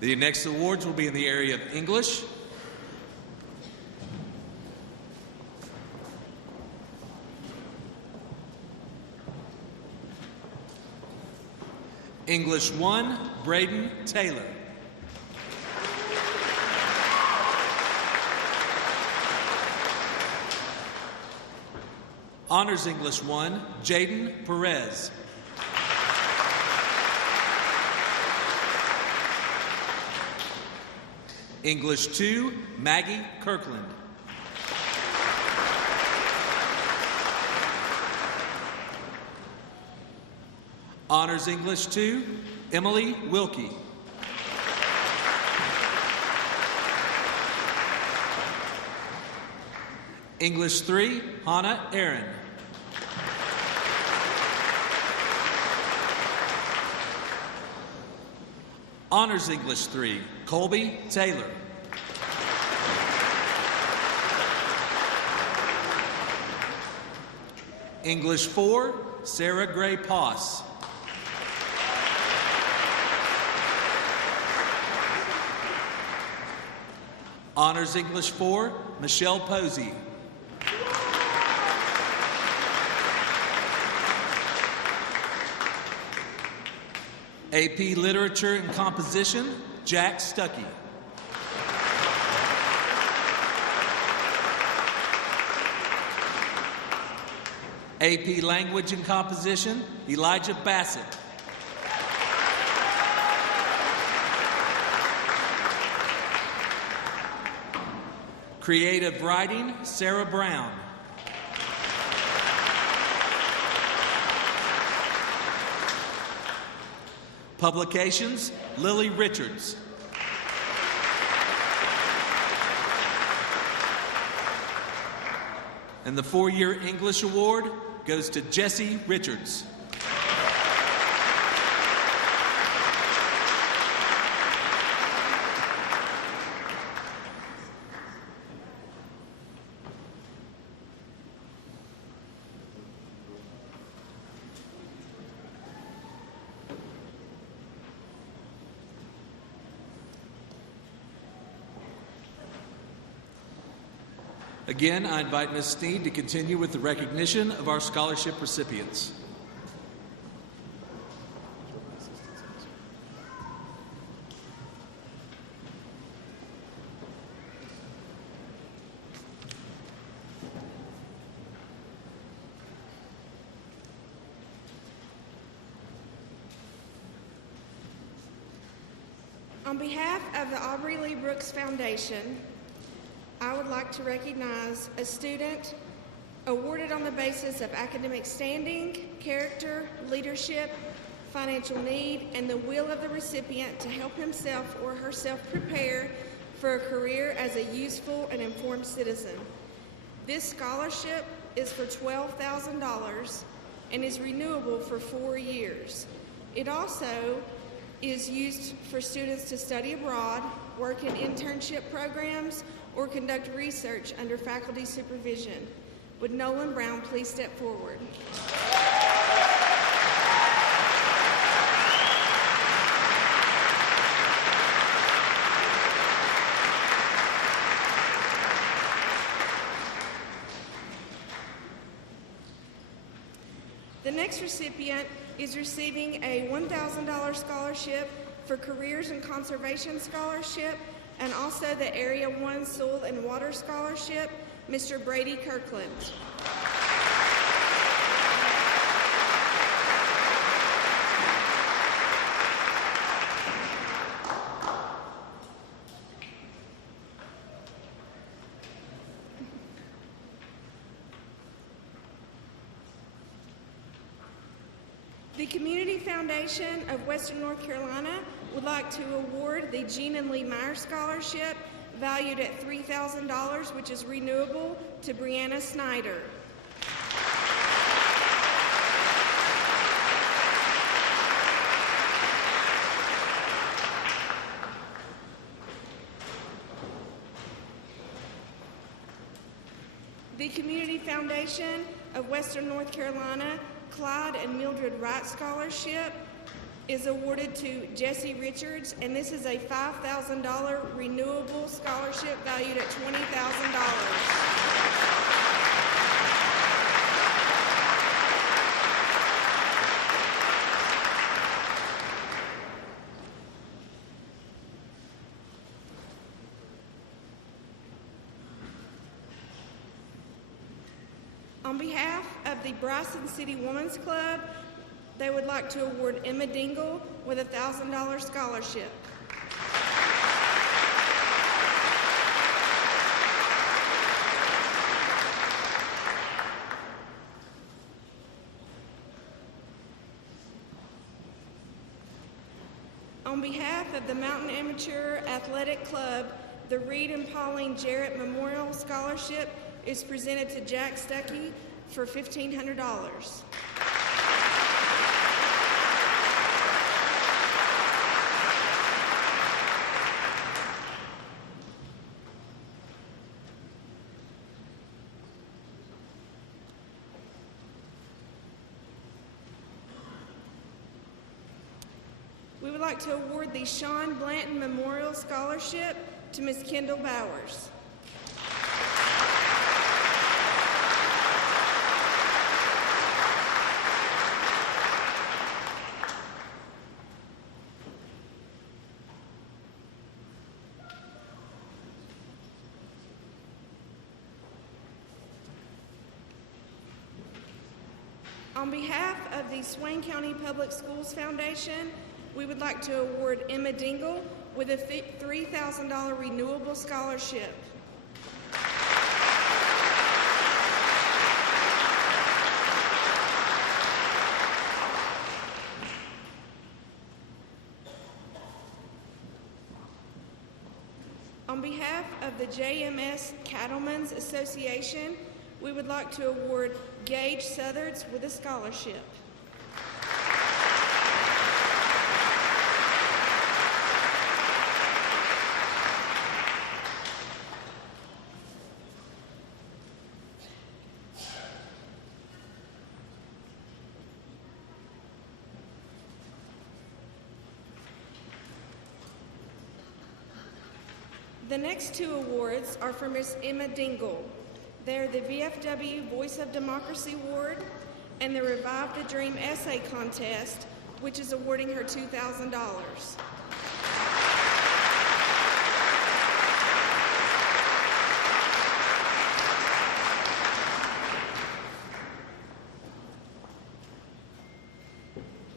The next awards will be in the area of English. English 1, Braden Taylor. Honors English 1, Jaden Perez. English 2, Maggie Kirkland. Honors English 2, Emily Wilkie. English 3, Hannah Aaron. Honors English 3, Colby Taylor. English 4, Sarah Gray Poss. Honors English 4, Michelle Posey. AP Literature and Composition, Jack Stuckey. AP Language and Composition, Elijah Bassett. Creative Writing, Sarah Brown. Publications, Lily Richards. And the 4-year English Award goes to Jesse Richards. Again, I invite Ms. Sneed to continue with the recognition of our scholarship recipients. On behalf of the Aubrey Lee Brooks Foundation, I would like to recognize a student awarded on the basis of academic standing, character, leadership, financial need, and the will of the recipient to help himself or herself prepare for a career as a useful and informed citizen. This scholarship is for $12,000 and is renewable for 4 years. It also is used for students to study abroad, work in internship programs, or conduct research under faculty supervision. Would Nolan Brown please step forward? The next recipient is receiving a $1,000 scholarship for Careers and Conservation Scholarship and also the Area 1 Soil and Water Scholarship, Mr. Brady Kirkland. The Community Foundation of Western North Carolina would like to award the Jean and Lee Meyer Scholarship, valued at $3,000, which is renewable, to Brianna Snyder. The Community Foundation of Western North Carolina Clyde and Mildred Wright Scholarship is awarded to Jesse Richards, and this is a $5,000 renewable scholarship valued at $20,000. On behalf of the Bryson City Women's Club, they would like to award Emma Dingle with a $1,000 scholarship. On behalf of the Mountain Amateur Athletic Club, the Reed and Pauline Jarrett Memorial Scholarship is presented to Jack Stuckey for $1,500. We would like to award the Sean Blanton Memorial Scholarship to Ms. Kendall Bowers. On behalf of the Swain County Public Schools Foundation, we would like to award Emma Dingle with a $3,000 renewable scholarship. On behalf of the JMS Cattlemen's Association, we would like to award Gage Southards with a scholarship. The next two awards are for Miss Emma Dingle. They're the VFW Voice of Democracy Award and the Revive the Dream Essay Contest, which is awarding her $2,000.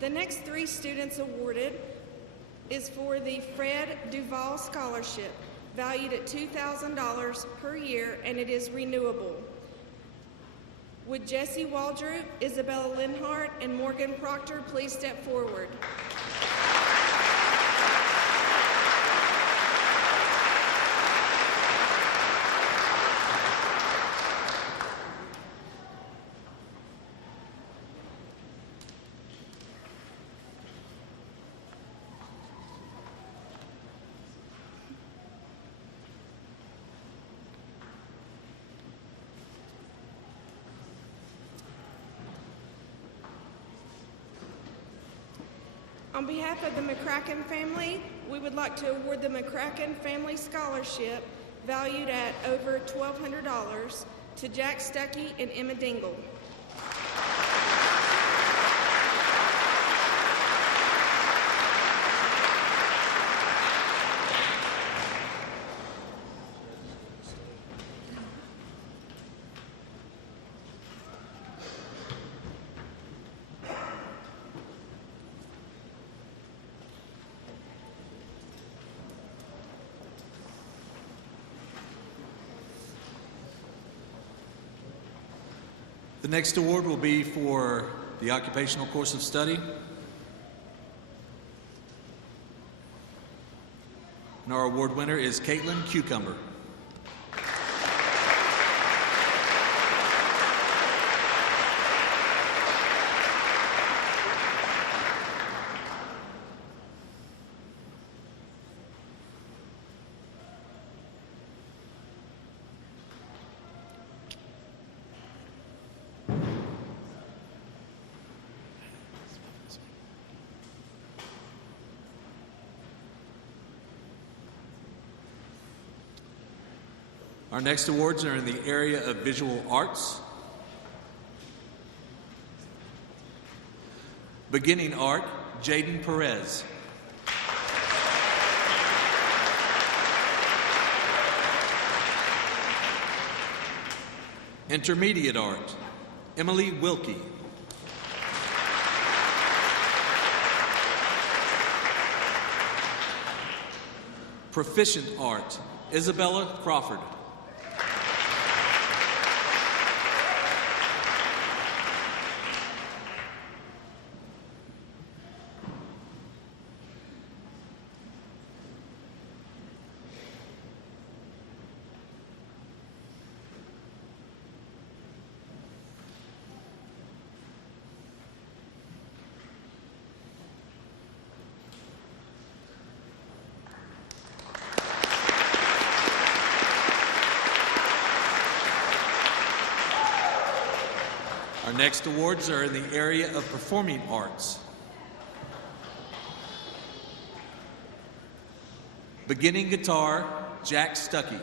The next three students awarded is for the Fred Duvall Scholarship, valued at $2,000 per year, and it is renewable. Would Jesse Waldrop, Isabella Linhart, and Morgan Proctor please step forward? On behalf of the McCracken family, we would like to award the McCracken Family Scholarship, valued at over $1,200, to Jack Stuckey and Emma Dingle. The next award will be for the occupational course of study. And our award winner is Caitlin Cucumber. Our next awards are in the area of visual arts. Beginning art, Jaden Perez. Intermediate art, Emily Wilkie. Proficient Art, Isabella Crawford. Our next awards are in the area of performing arts. Beginning guitar, Jack Stuckey.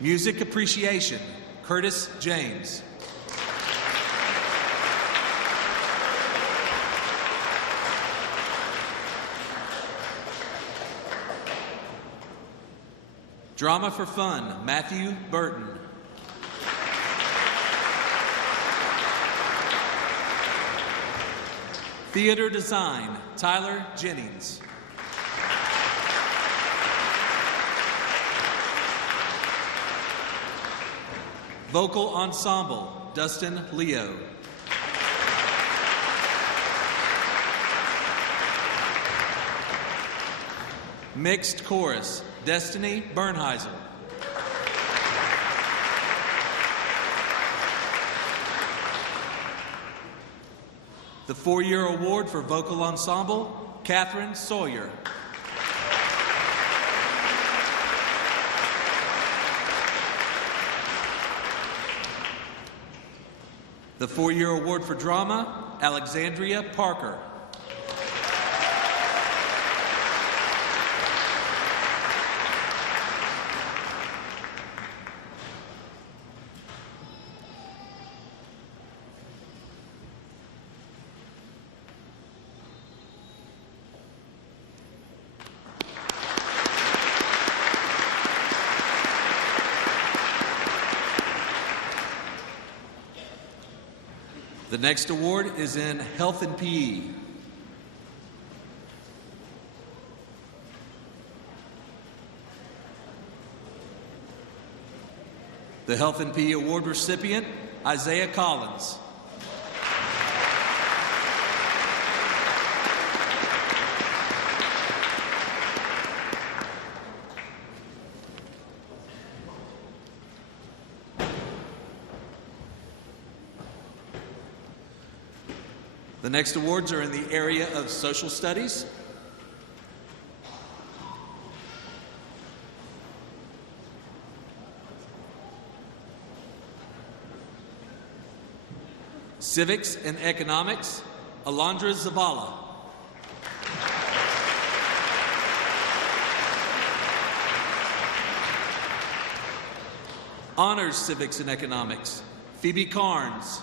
Music appreciation, Curtis James. Drama for Fun, Matthew Burton. Theater Design, Tyler Jennings. Vocal Ensemble, Dustin Leo. Mixed Chorus, Destiny Bernheiser. The 4-year award for Vocal Ensemble, Catherine Sawyer. The 4-year award for Drama, Alexandria Parker. The next award is in Health and PE. The Health and PE Award recipient, Isaiah Collins. The next awards are in the area of social studies. Civics and Economics, Alondra Zavala. Honors Civics and Economics, Phoebe Carnes.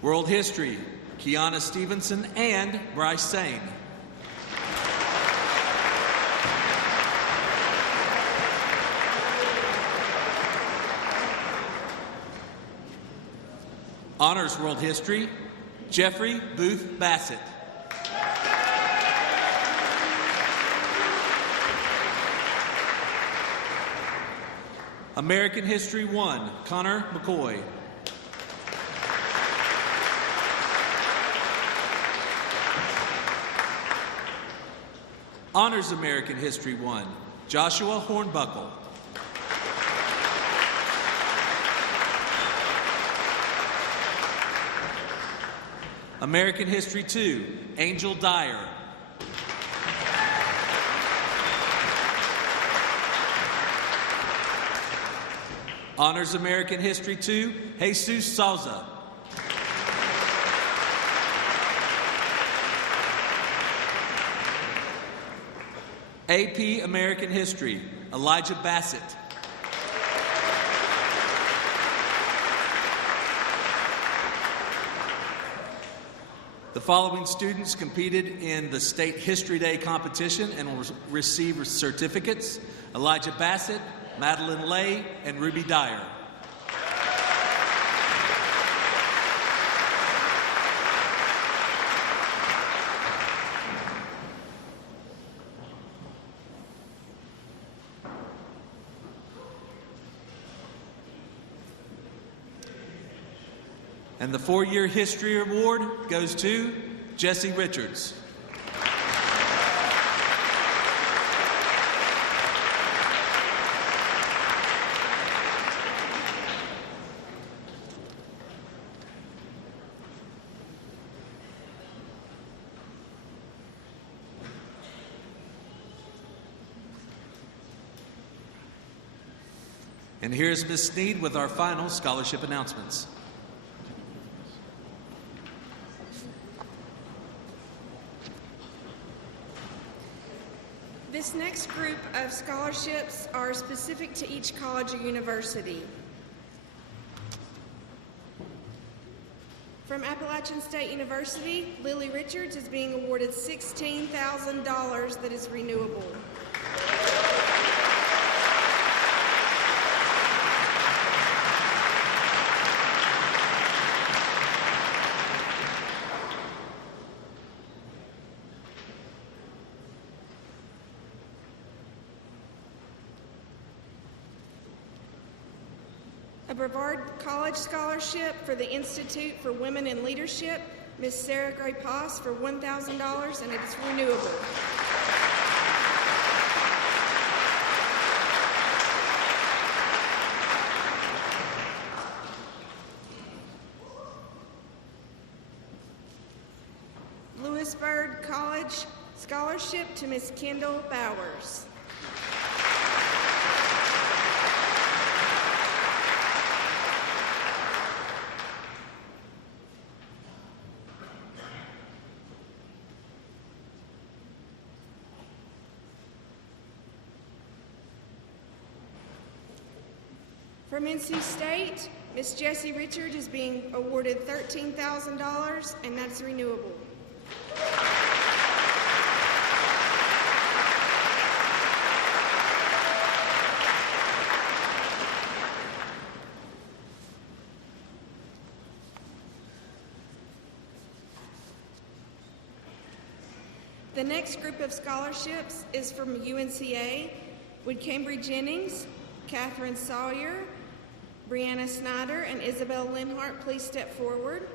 World History, Kiana Stevenson and Bryce Sane. Honors World History, Jeffrey Booth Bassett. American History 1, Connor McCoy. Honors American History 1, Joshua Hornbuckle. American History 2, Angel Dyer. Honors American History 2, Jesus Souza. AP American History, Elijah Bassett. The following students competed in the State History Day competition and will receive certificates: Elijah Bassett, Madeline Lay, and Ruby Dyer. And the 4-year history award goes to Jesse Richards. And here's Ms. Sneed with our final scholarship announcements. This next group of scholarships are specific to each college or university. From Appalachian State University, Lily Richards is being awarded $16,000 that is renewable. A Brevard College Scholarship for the Institute for Women in Leadership, Ms. Sarah Gray Poss, for $1,000, and it's renewable. Lewisburg College Scholarship to Ms. Kendall Bowers. From NC State, Ms. Jessie Richard is being awarded $13,000, and that's renewable. The next group of scholarships is from UNCA. Would Cambry Jennings, Catherine Sawyer, Brianna Snyder, and Isabel Linhart please step forward?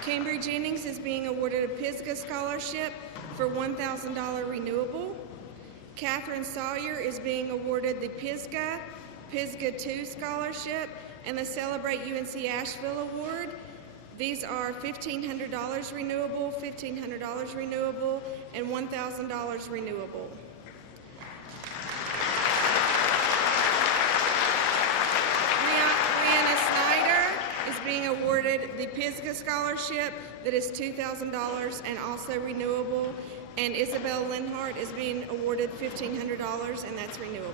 Cambry Jennings is being awarded a Pisgah Scholarship for $1,000 renewable. Catherine Sawyer is being awarded the Pisgah 2 Scholarship and the Celebrate UNC Asheville Award. These are $1,500 renewable, $1,500 renewable, and $1,000 renewable. Brianna Snyder is being awarded the Pisgah Scholarship that is $2,000 and also renewable, and Isabel Linhart is being awarded $1,500 and that's renewable.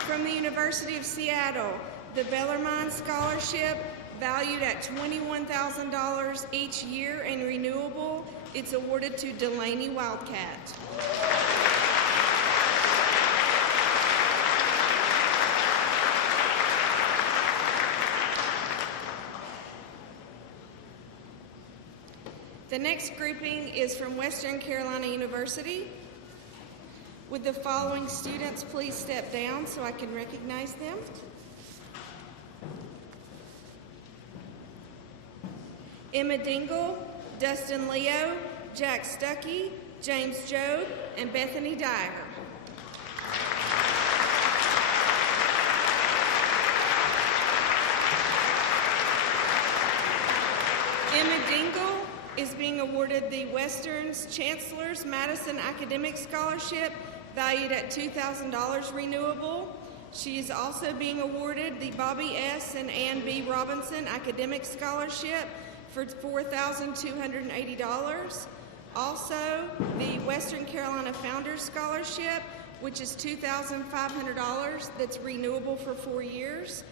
From the University of Seattle, the Bellarmine Scholarship, valued at $21,000 each year and renewable, it's awarded to Delaney Wildcat. The next grouping is from Western Carolina University. Would the following students please step down so I can recognize them? Emma Dingle, Dustin Leo, Jack Stuckey, James Jobe, and Bethany Dyer. Emma Dingle is being awarded the Western's Chancellor's Madison Academic Scholarship, valued at $2,000 renewable. She is also being awarded the Bobby S. and Ann B. Robinson Academic Scholarship, for $4,280. Also, the Western Carolina Founders Scholarship, which is $2,500, that's renewable for 4 years,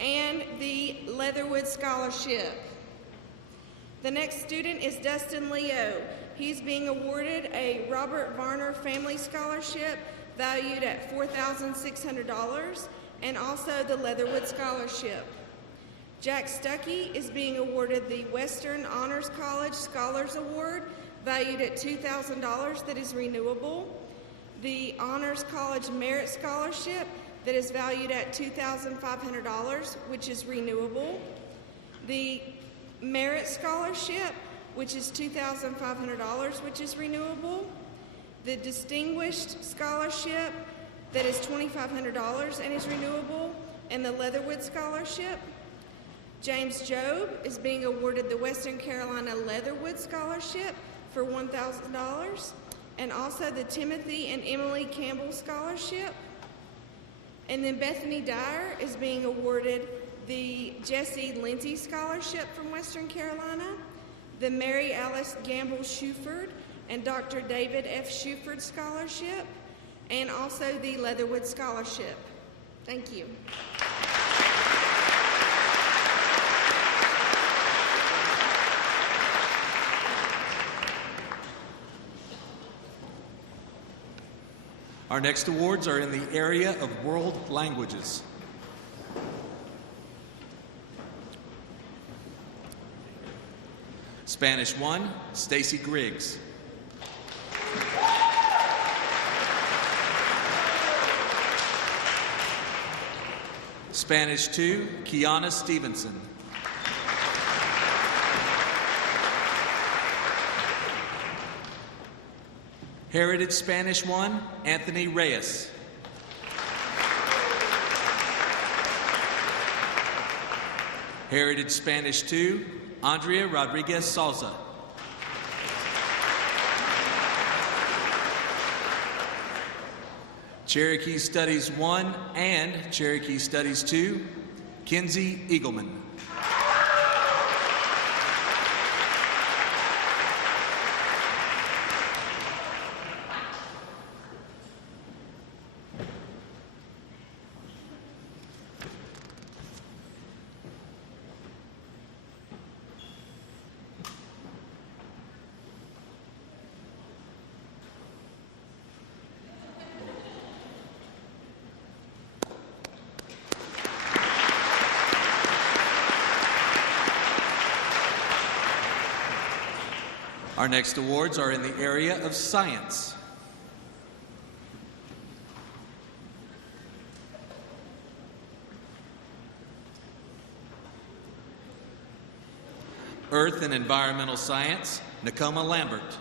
and the Leatherwood Scholarship. The next student is Dustin Leo. He's being awarded a Robert Varner Family Scholarship valued at $4,600, and also the Leatherwood Scholarship. Jack Stuckey is being awarded the Western Honors College Scholars Award valued at $2,000 that is renewable. The Honors College Merit Scholarship that is valued at $2,500, which is renewable. The Merit Scholarship, which is $2,500, which is renewable. The Distinguished Scholarship that is $2,500 and is renewable, and the Leatherwood Scholarship. James Job is being awarded the Western Carolina Leatherwood Scholarship for $1,000, and also the Timothy and Emily Campbell Scholarship. And then Bethany Dyer is being awarded the Jesse Lindsay Scholarship from Western Carolina, the Mary Alice Gamble Shuford and Dr. David F. Shuford Scholarship, and also the Leatherwood Scholarship. Thank you. Our next awards are in the area of world languages. Spanish 1, Stacy Griggs. Spanish 2, Kiana Stevenson. Heritage Spanish 1, Anthony Reyes. Heritage Spanish 2, Andrea Rodriguez Salza. Cherokee Studies 1 and Cherokee Studies 2, Kinsey Eagleman. Our next awards are in the area of science. Earth and Environmental Science, Nakoma Lambert.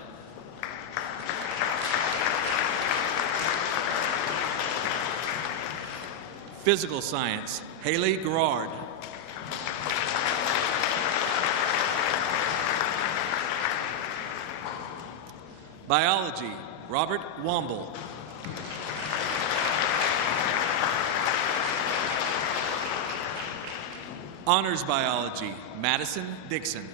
Physical Science, Haley Gerard. Biology, Robert Womble. Honors Biology, Madison Dixon.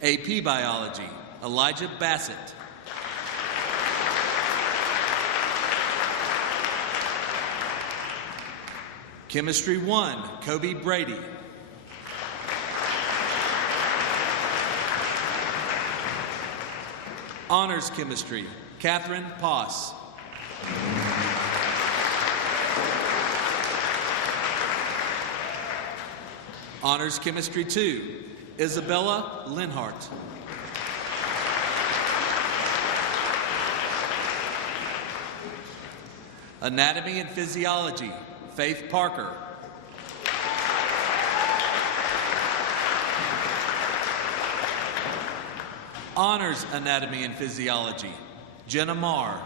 AP Biology, Elijah Bassett. Chemistry 1, Kobe Brady. Honors Chemistry, Catherine Poss. Honors Chemistry 2, Isabella Linhart. Anatomy and Physiology, Faith Parker. Honors Anatomy and Physiology, Jenna Marr.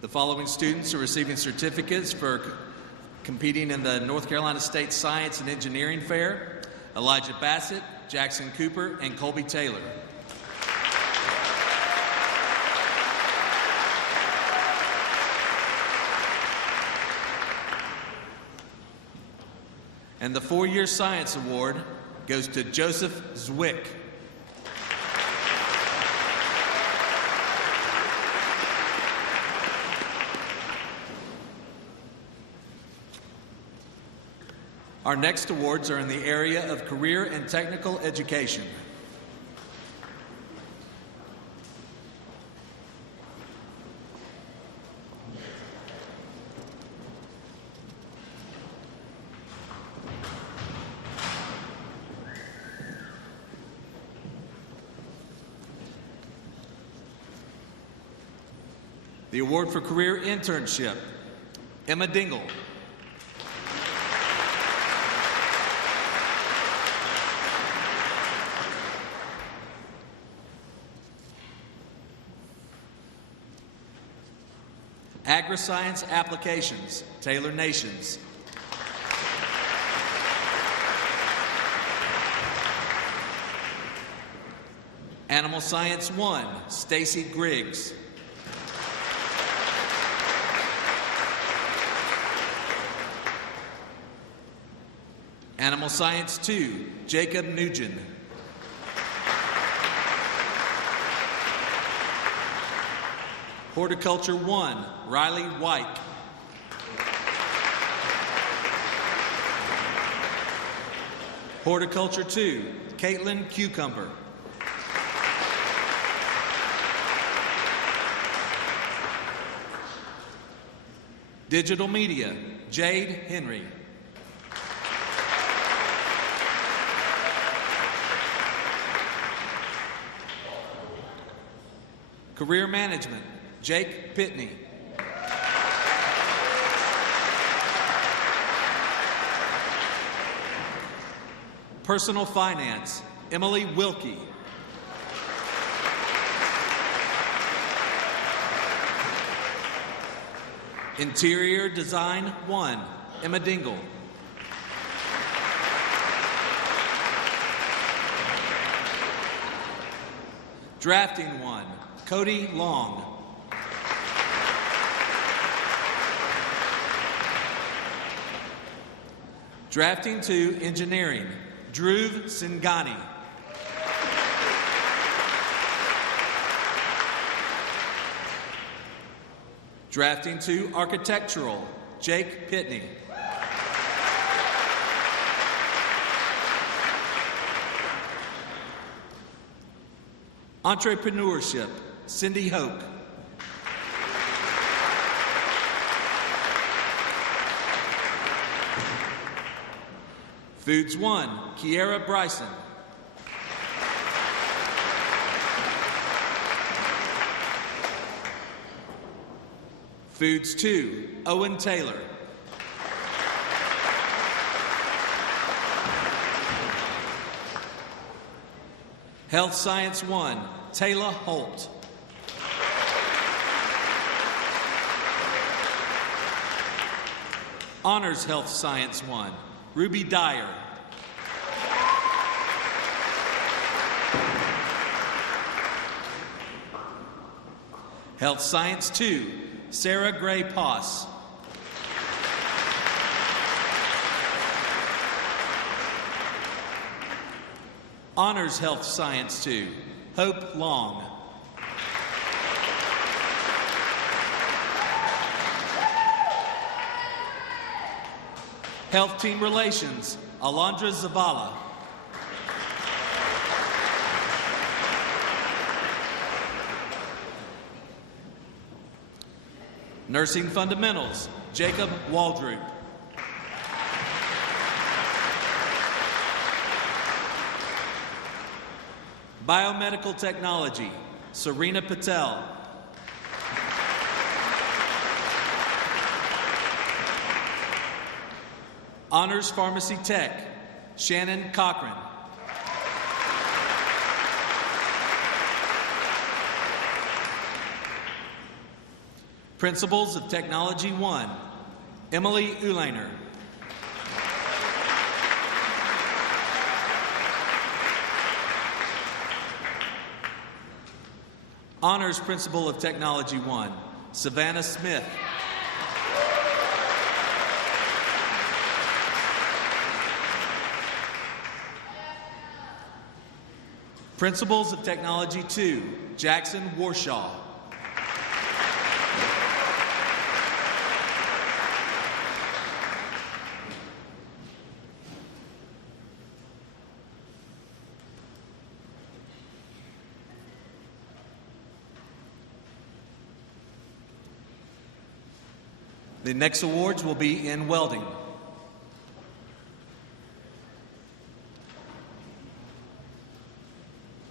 The following students are receiving certificates for competing in the North Carolina State Science and Engineering Fair: Elijah Bassett, Jackson Cooper, and Colby Taylor. And the 4-year science award goes to Joseph Zwick. Our next awards are in the area of career and technical education. The award for career internship, Emma Dingle. Agri-science applications, Taylor Nations. Animal Science 1, Stacy Griggs. Animal Science 2, Jacob Nugent. Horticulture 1, Riley White. Horticulture 2, Caitlin Cucumber. Digital Media, Jade Henry. Career Management, Jake Pitney. Personal Finance, Emily Wilkie. Interior Design 1, Emma Dingle. Drafting 1, Cody Long. Drafting 2, Engineering, Dhruv Singhani. Drafting 2, Architectural, Jake Pitney. Entrepreneurship, Cindy Hoke. Foods 1, Kiera Bryson. Foods 2, Owen Taylor. Health Science 1, Taylor Holt. Honors Health Science 1, Ruby Dyer. Health Science 2, Sarah Gray Poss. Honors Health Science 2, Hope Long. Health Team Relations, Alondra Zavala. Nursing Fundamentals, Jacob Waldroop. Biomedical Technology, Serena Patel. Honors Pharmacy Tech, Shannon Cochran. Principles of Technology 1, Emily Ulainer. Honors Principal of Technology 1, Savannah Smith. Principles of Technology 2, Jackson Warshaw. The next awards will be in welding.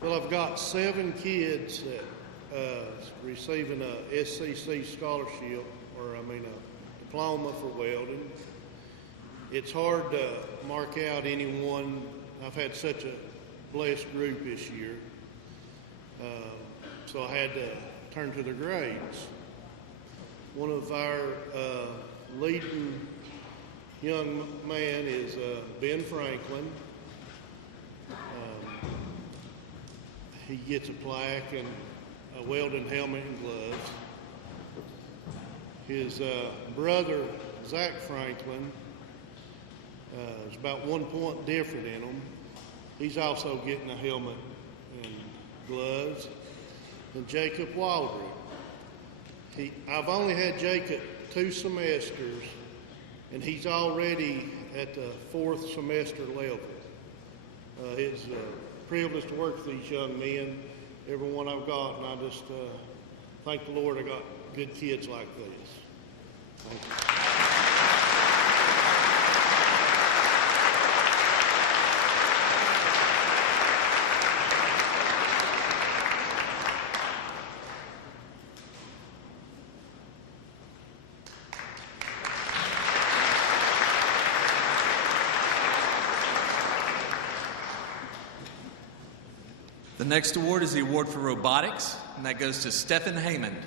Well, I've got 7 kids that receiving a SCC scholarship, a diploma for welding. It's hard to mark out anyone. I've had such a blessed group this year, so I had to turn to their grades. One of our leading young man is Ben Franklin. He gets a plaque and a welding helmet and gloves. His brother, Zach Franklin, is about 1 point different in him. He's also getting a helmet and gloves. And Jacob Waldron. I've only had Jacob 2 semesters, and he's already at the 4th semester level. It's a privilege to work with these young men, everyone I've got, and I just thank the Lord I got good kids like this. Thank you. The next award is the award for robotics, and that goes to Stephen Haymond.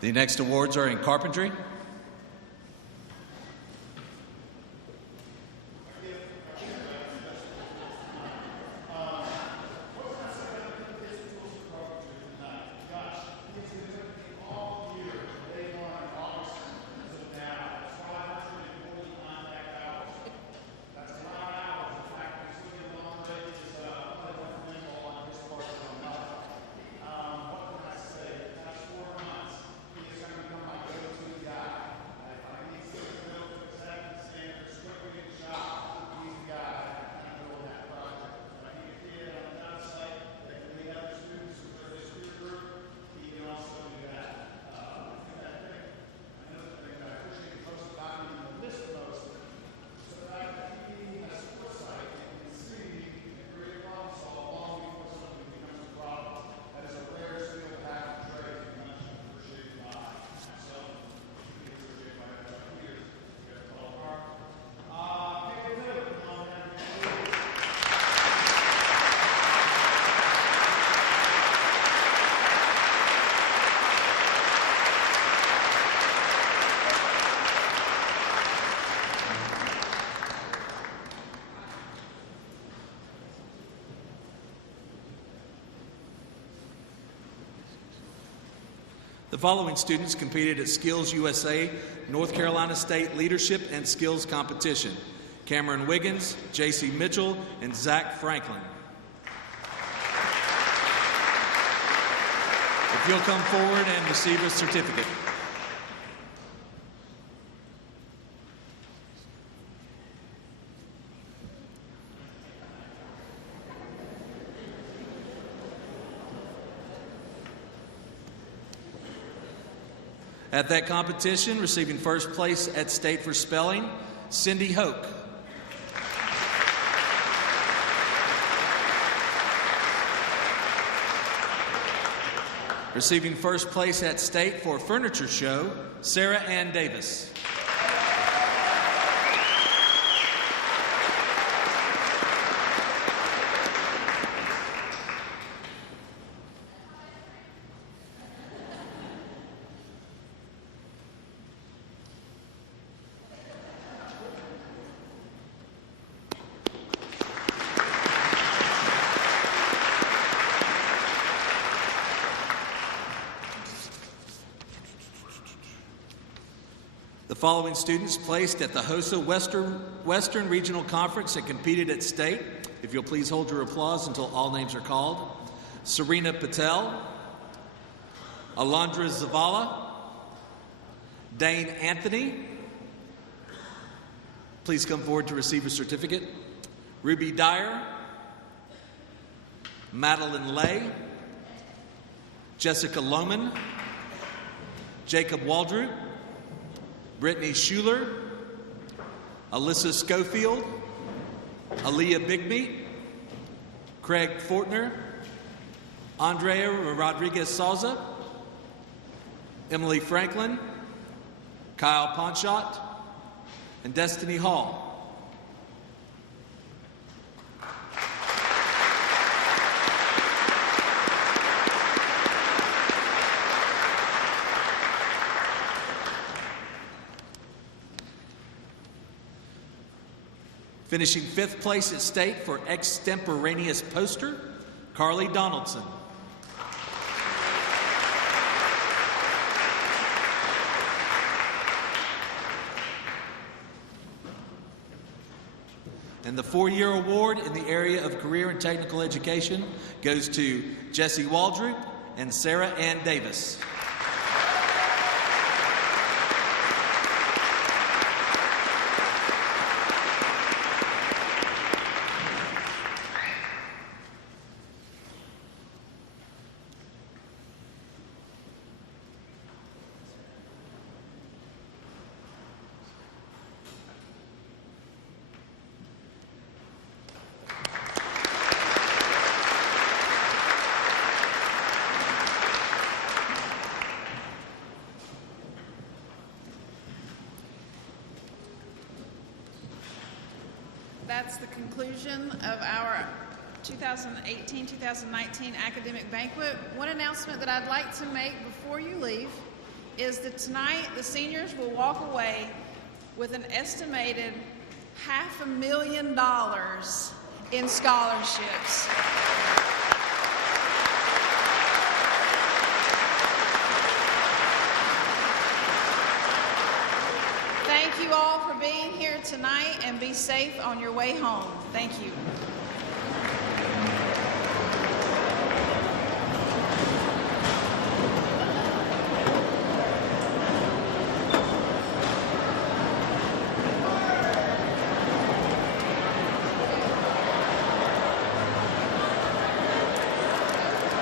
The next awards are in carpentry. The following students competed at Skills USA North Carolina State Leadership and Skills Competition: Cameron Wiggins, J.C. Mitchell, and Zach Franklin. If you'll come forward and receive a certificate. At that competition, receiving first place at state for spelling, Cindy Hoke. Receiving first place at state for furniture show, Sarah Ann Davis. following students placed at the HOSA Western Regional Conference and competed at state. If you'll please hold your applause until all names are called. Serena Patel, Alondra Zavala, Dane Anthony. Please come forward to receive a certificate. Ruby Dyer, Madeline Lay, Jessica Lohman, Jacob Waldroop, Brittany Schuler, Alyssa Schofield, Aaliyah Bigmeat, Craig Fortner, Andrea Rodriguez Salza, Emily Franklin, Kyle Ponchot, and Destiny Hall. Finishing 5th place at state for extemporaneous poster, Carly Donaldson. And the 4-year award in the area of career and technical education goes to Jesse Waldroop and Sarah Ann Davis. That's the conclusion of our 2018-2019 academic banquet. One announcement that I'd like to make before you leave is that tonight the seniors will walk away with an estimated $500,000 in scholarships. Thank you all for being here tonight, and be safe on your way home. Thank you.